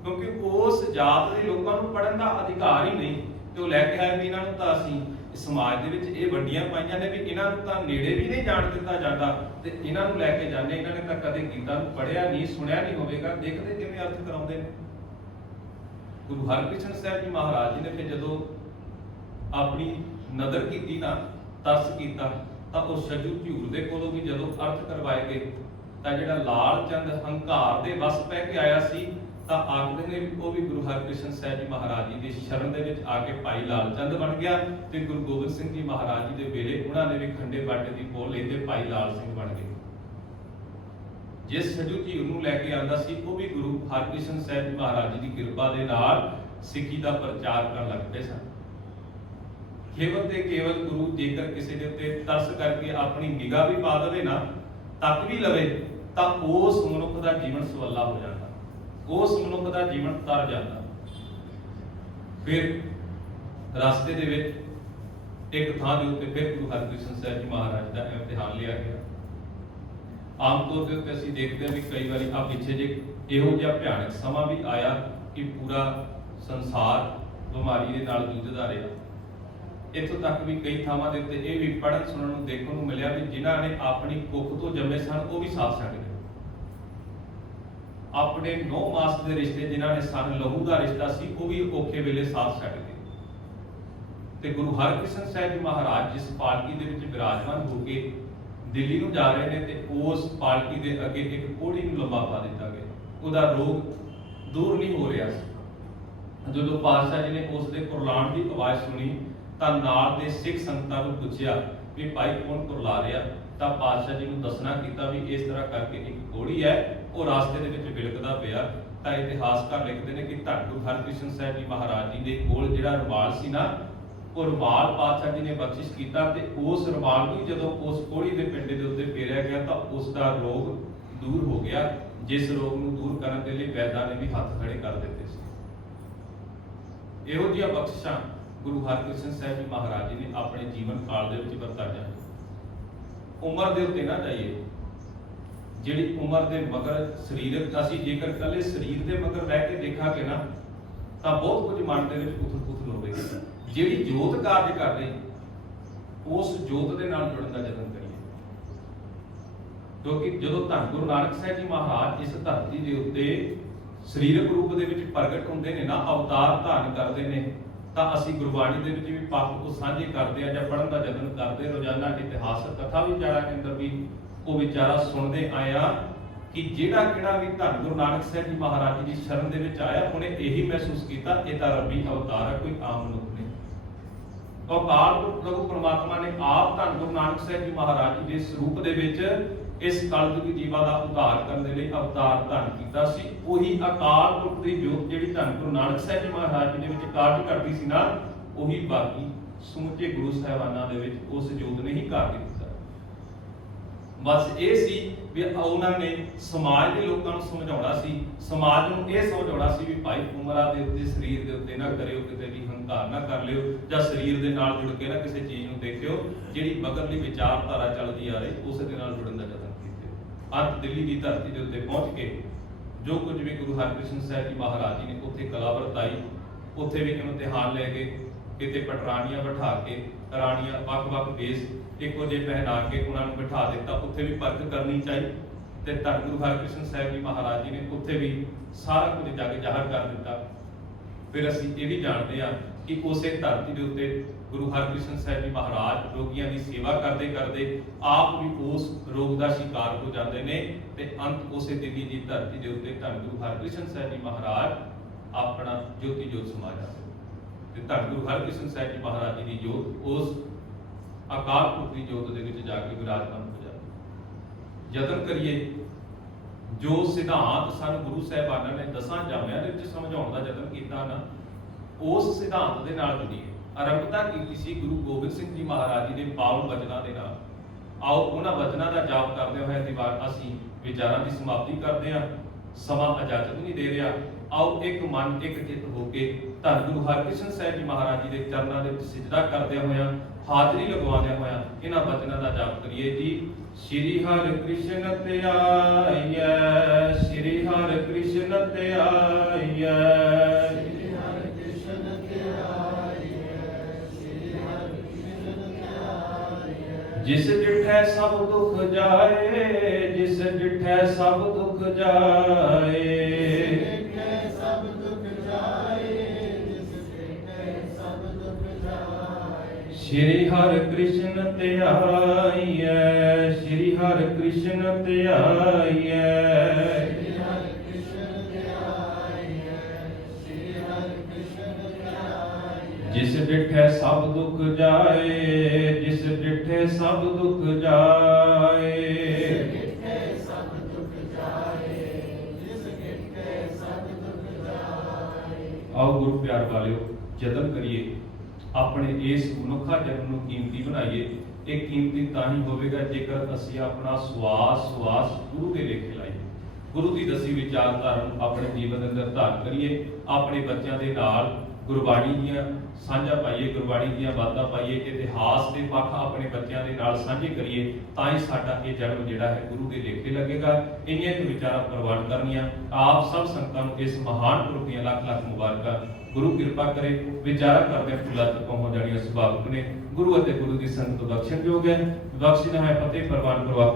ਕਿਉਂਕਿ ਉਸ ਜਾਤ ਦੇ ਲੋਕਾਂ ਨੂੰ ਪੜ੍ਹਨ ਦਾ ਅਧਿਕਾਰ ਹੀ ਨਹੀਂ। ਤੇ ਉਹ ਲੈ ਕੇ ਆਏ ਵੀ ਇਹਨਾਂ ਨੂੰ ਤਾਂ ਅਸੀਂ ਸਮਾਜ ਦੇ ਵਿੱਚ ਇਹ ਵੰਡੀਆਂ ਪਾਈਆਂ ਨੇ ਵੀ ਇਹਨਾਂ ਨੂੰ ਤਾਂ ਨੇੜੇ ਵੀ ਨਹੀਂ ਜਾਣ ਦਿੱਤਾ ਜਾਂਦਾ ਤੇ ਇਹਨਾਂ ਨੂੰ ਲੈ ਕੇ ਜਾਂਦੇ, ਇਹਨਾਂ ਨੇ ਤਾਂ ਕਦੇ ਗੀਤਾਂ ਨੂੰ ਪੜ੍ਹਿਆ ਨਹੀਂ ਸੁਣਿਆ ਨਹੀਂ ਹੋਵੇਗਾ, ਦੇਖਦੇ ਕਿਵੇਂ ਅਰਥ ਕਰਾਉਂਦੇ ਨੇ। ਗੁਰੂ ਹਰਕ੍ਰਿਸ਼ਨ ਸਾਹਿਬ ਜੀ ਮਹਾਰਾਜ ਜੀ ਨੇ ਫਿਰ ਜਦੋਂ ਆਪਣੀ ਨਜ਼ਰ ਕੀਤੀ ਨਾ, ਤਰਸ ਕੀਤਾ, ਤਾਂ ਉਹ ਛੱਜੂ ਝੂਰ ਦੇ ਕੋਲੋਂ ਵੀ ਜਦੋਂ ਅਰਥ ਕਰਵਾਏ ਗਏ ਤਾਂ ਜਿਹੜਾ ਲਾਲ ਚੰਦ ਹੰਕਾਰ ਦੇ ਵਸ ਪੈ ਕੇ ਆਇਆ ਸੀ ਤਾਂ ਆਖਦੇ ਨੇ ਉਹ ਵੀ ਗੁਰੂ ਹਰਕ੍ਰਿਸ਼ਨ ਸਾਹਿਬ ਜੀ ਮਹਾਰਾਜ ਜੀ ਦੀ ਸ਼ਰਨ ਦੇ ਵਿੱਚ ਆ ਕੇ ਭਾਈ ਲਾਲ ਚੰਦ ਬਣ ਗਿਆ ਤੇ ਗੁਰੂ ਗੋਬਿੰਦ ਸਿੰਘ ਜੀ ਮਹਾਰਾਜ ਜੀ ਦੇ ਵੇਲੇ ਉਹਨਾਂ ਨੇ ਵੀ ਖੰਡੇ ਬਾਟੇ ਦੀ ਪੋਲ ਲੈਂਦੇ ਭਾਈ ਲਾਲ ਸਿੰਘ ਬਣ ਗਏ। ਜਿਸ ਛੱਜੂ ਝੂਰ ਨੂੰ ਲੈ ਕੇ ਆਂਦਾ ਸੀ ਉਹ ਵੀ ਗੁਰੂ ਹਰਕ੍ਰਿਸ਼ਨ ਸਾਹਿਬ ਜੀ ਮਹਾਰਾਜ ਜੀ ਦੀ ਕਿਰਪਾ ਦੇ ਨਾਲ ਸਿੱਖੀ ਦਾ ਪ੍ਰਚਾਰ ਕਰਨ ਲੱਗ ਪਏ ਸਨ। ਕੇਵਲ ਤੇ ਕੇਵਲ ਗੁਰੂ ਜੇਕਰ ਕਿਸੇ ਦੇ ਉੱਤੇ ਤਰਸ ਕਰਕੇ ਆਪਣੀ ਨਿਗਾਹ ਵੀ ਪਾ ਦੇਵੇ ਨਾ, ਤੱਕ ਵੀ ਲਵੇ, ਤਾਂ ਉਸ ਮਨੁੱਖ ਦਾ ਜੀਵਨ ਸਵੱਲਾ ਹੋ ਜਾਂਦਾ, ਉਸ ਮਨੁੱਖ ਦਾ ਜੀਵਨ ਤਰ ਜਾਂਦਾ। ਫਿਰ ਰਸਤੇ ਦੇ ਵਿੱਚ ਇੱਕ ਥਾਂ ਦੇ ਉੱਤੇ ਫਿਰ ਗੁਰੂ ਹਰਕ੍ਰਿਸ਼ਨ ਸਾਹਿਬ ਜੀ ਮਹਾਰਾਜ ਦਾ ਇਮਤਿਹਾਨ ਲਿਆ ਗਿਆ। ਆਮ ਤੌਰ ਦੇ ਉੱਤੇ ਅਸੀਂ ਦੇਖਦੇ ਹਾਂ ਵੀ ਕਈ ਵਾਰੀ ਆ ਪਿੱਛੇ ਜੇ ਇਹੋ ਜਿਹਾ ਭਿਆਨਕ ਸਮਾਂ ਵੀ ਆਇਆ ਕਿ ਪੂਰਾ ਸੰਸਾਰ ਬਿਮਾਰੀ ਦੇ ਨਾਲ ਜੂਝਦਾ ਰਿਹਾ। ਇੱਥੋਂ ਤੱਕ ਵੀ ਕਈ ਥਾਵਾਂ ਦੇ ਉੱਤੇ ਇਹ ਵੀ ਪੜ੍ਹਨ ਸੁਣਨ ਨੂੰ ਦੇਖਣ ਨੂੰ ਮਿਲਿਆ ਵੀ ਜਿਨ੍ਹਾਂ ਨੇ ਆਪਣੀ ਕੁੱਖ ਤੋਂ ਜੰਮੇ ਸਨ ਉਹ ਵੀ ਸਾਥ ਛੱਡ ਗਏ। ਆਪਣੇ 9 ਮਾਸ ਦੇ ਰਿਸ਼ਤੇ ਜਿਨ੍ਹਾਂ ਨੇ ਸਨ ਲਹੂ ਦਾ ਰਿਸ਼ਤਾ ਸੀ ਉਹ ਵੀ ਔਖੇ ਵੇਲੇ ਸਾਥ ਛੱਡ ਗਏ। ਤੇ ਗੁਰੂ ਹਰਕ੍ਰਿਸ਼ਨ ਸਾਹਿਬ ਜੀ ਮਹਾਰਾਜ ਜਿਸ ਪਾਲਕੀ ਦੇ ਵਿੱਚ ਵਿਰਾਜਮਾਨ ਹੋ ਕੇ ਦਿੱਲੀ ਨੂੰ ਜਾ ਰਹੇ ਨੇ ਤੇ ਉਸ ਪਾਲਕੀ ਦੇ ਅੱਗੇ ਇੱਕ ਕੋਹੜੀ ਨੂੰ ਲੰਬਾ ਪਾ ਦਿੱਤਾ ਗਿਆ, ਉਹਦਾ ਰੋਗ ਦੂਰ ਨਹੀਂ ਹੋ ਰਿਹਾ ਸੀ। ਜਦੋਂ ਪਾਤਸ਼ਾਹ ਜੀ ਨੇ ਉਸ ਦੇ ਕੁਰਲਾਣ ਦੀ ਆਵਾਜ਼ ਸੁਣੀ ਤਾਂ ਨਾਲ ਦੇ ਸਿੱਖ ਸੰਗਤਾਂ ਨੂੰ ਪੁੱਛਿਆ ਵੀ ਭਾਈ ਕੌਣ ਕੁਰਲਾ ਰਿਹਾ, ਤਾਂ ਪਾਤਸ਼ਾਹ ਜੀ ਨੂੰ ਦੱਸਣਾ ਕੀਤਾ ਵੀ ਇਸ ਤਰ੍ਹਾਂ ਕਰਕੇ ਇੱਕ ਕੋਹੜੀ ਹੈ ਉਹ ਰਾਸਤੇ ਦੇ ਵਿੱਚ ਵਿਲਕਦਾ ਪਿਆ। ਤਾਂ ਇਤਿਹਾਸਕਾਰ ਲਿਖਦੇ ਨੇ ਕਿ ਧੰਨ ਗੁਰੂ ਹਰਕ੍ਰਿਸ਼ਨ ਸਾਹਿਬ ਜੀ ਮਹਾਰਾਜ ਜੀ ਦੇ ਕੋਲ ਜਿਹੜਾ ਰੁਮਾਲ ਸੀ ਨਾ, ਉਹ ਰੁਮਾਲ ਪਾਤਸ਼ਾਹ ਜੀ ਨੇ ਬਖਸ਼ਿਸ਼ ਕੀਤਾ ਤੇ ਉਸ ਰੁਮਾਲ ਨੂੰ ਜਦੋਂ ਉਸ ਕੋਹੜੀ ਦੇ ਪਿੰਡੇ ਦੇ ਉੱਤੇ ਫੇਰਿਆ ਗਿਆ ਤਾਂ ਉਸ ਦਾ ਰੋਗ ਦੂਰ ਹੋ ਗਿਆ, ਜਿਸ ਰੋਗ ਨੂੰ ਦੂਰ ਕਰਨ ਦੇ ਲਈ ਵੈਦਾਂ ਨੇ ਵੀ ਹੱਥ ਖੜੇ ਕਰ ਦਿੱਤੇ ਸੀ। ਇਹੋ ਜਿਹੀਆਂ ਬਖਸ਼ਿਸ਼ਾਂ ਗੁਰੂ ਹਰਕ੍ਰਿਸ਼ਨ ਸਾਹਿਬ ਜੀ ਮਹਾਰਾਜ ਜੀ ਨੇ ਆਪਣੇ ਜੀਵਨ ਕਾਲ ਦੇ ਵਿੱਚ ਵਰਤਾਈਆਂ। ਉਮਰ ਦੇ ਉੱਤੇ ਨਾ ਜਾਈਏ, ਜਿਹੜੀ ਉਮਰ ਦੇ ਮਗਰ ਸਰੀਰਕ, ਅਸੀਂ ਜੇਕਰ ਇਕੱਲੇ ਸਰੀਰ ਦੇ ਮਗਰ ਰਹਿ ਕੇ ਦੇਖਾਂਗੇ ਨਾ ਤਾਂ ਬਹੁਤ ਕੁਝ ਮਨ ਦੇ ਵਿੱਚ ਉਥਲ-ਪੁਥਲ ਹੋਵੇਗੀ। ਜਿਹੜੀ ਜੋਤ ਕਾਰਜ ਕਰ ਰਹੀ ਉਸ ਜੋਤ ਦੇ ਨਾਲ ਜੁੜਨ ਦਾ ਯਤਨ ਕਰੀਏ, ਕਿਉਂਕਿ ਜਦੋਂ ਧੰਨ ਗੁਰੂ ਨਾਨਕ ਸਾਹਿਬ ਜੀ ਮਹਾਰਾਜ ਇਸ ਧਰਤੀ ਦੇ ਉੱਤੇ ਸਰੀਰਕ ਰੂਪ ਦੇ ਵਿੱਚ ਪ੍ਰਗਟ ਹੁੰਦੇ ਨੇ ਨਾ, ਅਵਤਾਰ ਧਾਰਨ ਕਰਦੇ ਨੇ, ਤਾਂ ਅਸੀਂ ਗੁਰਬਾਣੀ ਦੇ ਵਿੱਚ ਵੀ ਪੱਖ ਉਹ ਸਾਂਝੇ ਕਰਦੇ ਆ ਜਾਂ ਪੜ੍ਹਨ ਦਾ ਯਤਨ ਕਰਦੇ। ਰੋਜ਼ਾਨਾ ਇਤਿਹਾਸਕ ਕਥਾ ਵਿਚਾਰਾਂ ਦੇ ਅੰਦਰ ਵੀ ਉਹ ਵਿਚਾਰਾ ਸੁਣਦੇ ਆਏ ਆ ਕਿ ਜਿਹੜਾ ਕਿਹੜਾ ਵੀ ਧੰਨ ਗੁਰੂ ਨਾਨਕ ਸਾਹਿਬ ਜੀ ਮਹਾਰਾਜ ਜੀ ਦੀ ਸ਼ਰਨ ਦੇ ਵਿੱਚ ਆਇਆ ਉਹਨੇ ਇਹੀ ਮਹਿਸੂਸ ਕੀਤਾ ਇਹ ਤਾਂ ਰੱਬੀ ਅਵਤਾਰ ਹੈ, ਕੋਈ ਆਮ ਮਨੁੱਖ ਨਹੀਂ। ਅਕਾਲ ਪੁਰਖ ਪ੍ਰਭੂ ਪਰਮਾਤਮਾ ਨੇ ਆਪ ਧੰਨ ਗੁਰੂ ਨਾਨਕ ਸਾਹਿਬ ਜੀ ਮਹਾਰਾਜ ਜੀ ਦੇ ਸਰੂਪ ਦੇ ਵਿੱਚ ਇਸ ਕਲਯੁਗੀ ਜੀਵਾਂ ਦਾ ਉਧਾਰ ਕਰਨ ਦੇ ਲਈ ਅਵਤਾਰ ਧਾਰਨ ਕੀਤਾ ਸੀ। ਉਹੀ ਅਕਾਲ ਪੁਰਖ ਦੀ ਜੋਤ ਜਿਹੜੀ ਧੰਨ ਗੁਰੂ ਨਾਨਕ ਸਾਹਿਬ ਜੀ ਮਹਾਰਾਜ ਜੀ ਦੇ ਵਿੱਚ ਕਾਰਜ ਕਰਦੀ ਸੀ ਨਾ, ਉਹੀ ਬਾਕੀ ਸਮੁੱਚੇ ਗੁਰੂ ਸਾਹਿਬਾਨਾਂ ਦੇ ਵਿੱਚ ਉਸ ਜੋਤ ਨੇ ਹੀ ਕਾਰਜ ਕੀਤਾ। ਬਸ ਇਹ ਸੀ ਵੀ ਉਹਨਾਂ ਨੇ ਸਮਾਜ ਦੇ ਲੋਕਾਂ ਨੂੰ ਸਮਝਾਉਣਾ ਸੀ, ਸਮਾਜ ਨੂੰ ਇਹ ਸਮਝਾਉਣਾ ਸੀ ਵੀ ਭਾਈ ਉਮਰਾਂ ਦੇ ਉੱਤੇ ਸਰੀਰ ਦੇ ਉੱਤੇ ਨਾ ਕਰਿਓ, ਕਿਤੇ ਵੀ ਹੰਕਾਰ ਨਾ ਕਰ ਲਿਓ ਜਾਂ ਸਰੀਰ ਦੇ ਨਾਲ ਜੁੜ ਕੇ ਨਾ ਕਿਸੇ ਚੀਜ਼ ਨੂੰ ਦੇਖਿਓ ਜਿਹੜੀ ਮਗਰਲੀ ਵਿਚਾਰਧਾਰਾ ਚੱਲਦੀ ਆ ਰਹੀ ਉਸ ਦੇ ਨਾਲ ਜੁੜਨ ਦਾ ਯਤਨ ਕੀਤੇ। ਅੱਜ ਦਿੱਲੀ ਦੀ ਧਰਤੀ ਦੇ ਉੱਤੇ ਪਹੁੰਚ ਕੇ ਜੋ ਕੁਝ ਵੀ ਗੁਰੂ ਹਰਕ੍ਰਿਸ਼ਨ ਸਾਹਿਬ ਜੀ ਮਹਾਰਾਜ ਜੀ ਨੇ ਉੱਥੇ ਕਲਾ ਵਰਤਾਈ, ਉੱਥੇ ਵੀ ਇਮਤਿਹਾਨ ਲੈ ਕੇ ਕਿਤੇ ਪਟਰਾਣੀਆਂ ਬਿਠਾ ਕੇ ਰਾਣੀਆਂ ਵੱਖ-ਵੱਖ ਵੇਸ ਇੱਕੋ ਜਿਹੇ ਪਹਿਨਾ ਕੇ ਉਹਨਾਂ ਨੂੰ ਬਿਠਾ ਦਿੱਤਾ, ਉੱਥੇ ਵੀ ਪਰਖ ਕਰਨੀ ਚਾਹੀ ਤੇ ਧੰਨ ਗੁਰੂ ਹਰਕ੍ਰਿਸ਼ਨ ਸਾਹਿਬ ਜੀ ਮਹਾਰਾਜ ਜੀ ਨੇ ਉੱਥੇ ਵੀ ਸਾਰਾ ਕੁਝ ਜਗ ਜ਼ਾਹਰ ਕਰ ਦਿੱਤਾ। ਫਿਰ ਅਸੀਂ ਇਹ ਵੀ ਜਾਣਦੇ ਹਾਂ ਕਿ ਉਸੇ ਧਰਤੀ ਦੇ ਉੱਤੇ ਗੁਰੂ ਹਰਕ੍ਰਿਸ਼ਨ ਸਾਹਿਬ ਜੀ ਮਹਾਰਾਜ ਰੋਗੀਆਂ ਦੀ ਸੇਵਾ ਕਰਦੇ ਕਰਦੇ ਆਪ ਵੀ ਉਸ ਰੋਗ ਦਾ ਸ਼ਿਕਾਰ ਹੋ ਜਾਂਦੇ ਨੇ ਤੇ ਅੰਤ ਉਸੇ ਦਿੱਲੀ ਦੀ ਧਰਤੀ ਦੇ ਉੱਤੇ ਧੰਨ ਗੁਰੂ ਹਰਕ੍ਰਿਸ਼ਨ ਸਾਹਿਬ ਜੀ ਮਹਾਰਾਜ ਆਪਣਾ ਜੋਤੀ ਜੋਤ ਸਮਾ ਜਾਂਦੇ ਤੇ ਧੰਨ ਗੁਰੂ ਹਰਕ੍ਰਿਸ਼ਨ ਸਾਹਿਬ ਜੀ ਮਹਾਰਾਜ ਜੀ ਦੀ ਜੋਤ ਉਸ ਅਕਾਲ ਪੁਰਖ ਦੀ ਜੋਤ ਦੇ ਵਿੱਚ ਜਾ ਕੇ ਵਿਰਾਜਮਾਨ ਹੋ ਜਾਂਦੀ। ਯਤਨ ਕਰੀਏ ਜੋ ਸਿਧਾਂਤ ਸਾਨੂੰ ਗੁਰੂ ਸਾਹਿਬਾਨਾਂ ਨੇ 10 ਜਾਮਿਆਂ ਦੇ ਵਿੱਚ ਸਮਝਾਉਣ ਦਾ ਯਤਨ ਕੀਤਾ ਨਾ, ਉਸ ਸਿਧਾਂਤ ਦੇ ਨਾਲ ਜੁੜੀਏ। ਆਰੰਭਤਾ ਕੀਤੀ ਸੀ ਗੁਰੂ ਗੋਬਿੰਦ ਸਿੰਘ ਜੀ ਮਹਾਰਾਜ ਜੀ ਦੇ ਪਾਵਨ ਬਚਨਾਂ ਦੇ ਨਾਲ आओ उन्हां वचनां दा जाप करदे होए दीवार असीं विचारां दी समाप्ति करदे हां। समा इजाजत नहीं दे रहा। आओ एक मन एक चित होके धन गुरु हरकृष्ण साहिब जी महाराज जी के चरणों के विच सिजदा करदे होया हाजरी लगवादे होया इन्हां वचनां दा जाप करिए जी। श्री हर कृष्ण ते आइए, श्री हर कृष्ण ते आइए, जिस डिठै सब दुख जाए, जिस डिठै सब दुख जाए, श्री हर कृष्ण ते आइए, श्री हर कृष्ण ते आइए, जिस डिठै सब दुख जाए, जिस डिठै सब दुख जाए, आओ गुरु प्यार वालियो यतन करिए अपने इस मनुखा जन्म नूं कीमती बनाइए। ये कीमती तां ही होवेगा जेकर असीं अपना सवास सवास गुरु के लेखे लाइए, गुरु की दसी विचारधारा अपने जीवन के अंदर धारण करिए। अपने बच्चों के नाल गुरबाणी दियां साझा पाइए, गुरबाणी दियां बातां पाइए, इतिहास के पक्ष अपने बच्चों के नाल साझे करिए, तां ही साडा ये जन्म जिहड़ा है गुरु के लेखे लगेगा। इन्नियां कुछ विचारां प्रवान करनियां। आप सब संगतां नूं इस महान पुरब दीयां लख लख मुबारकां। गुरु कृपा करे विचारा करदे फुल्लां तक पहुंच जाणियां सुभावक ने। गुरु अते गुरु की संगत बख्शणयोग है, बख्शिना है फतेह प्रवान करवाओ।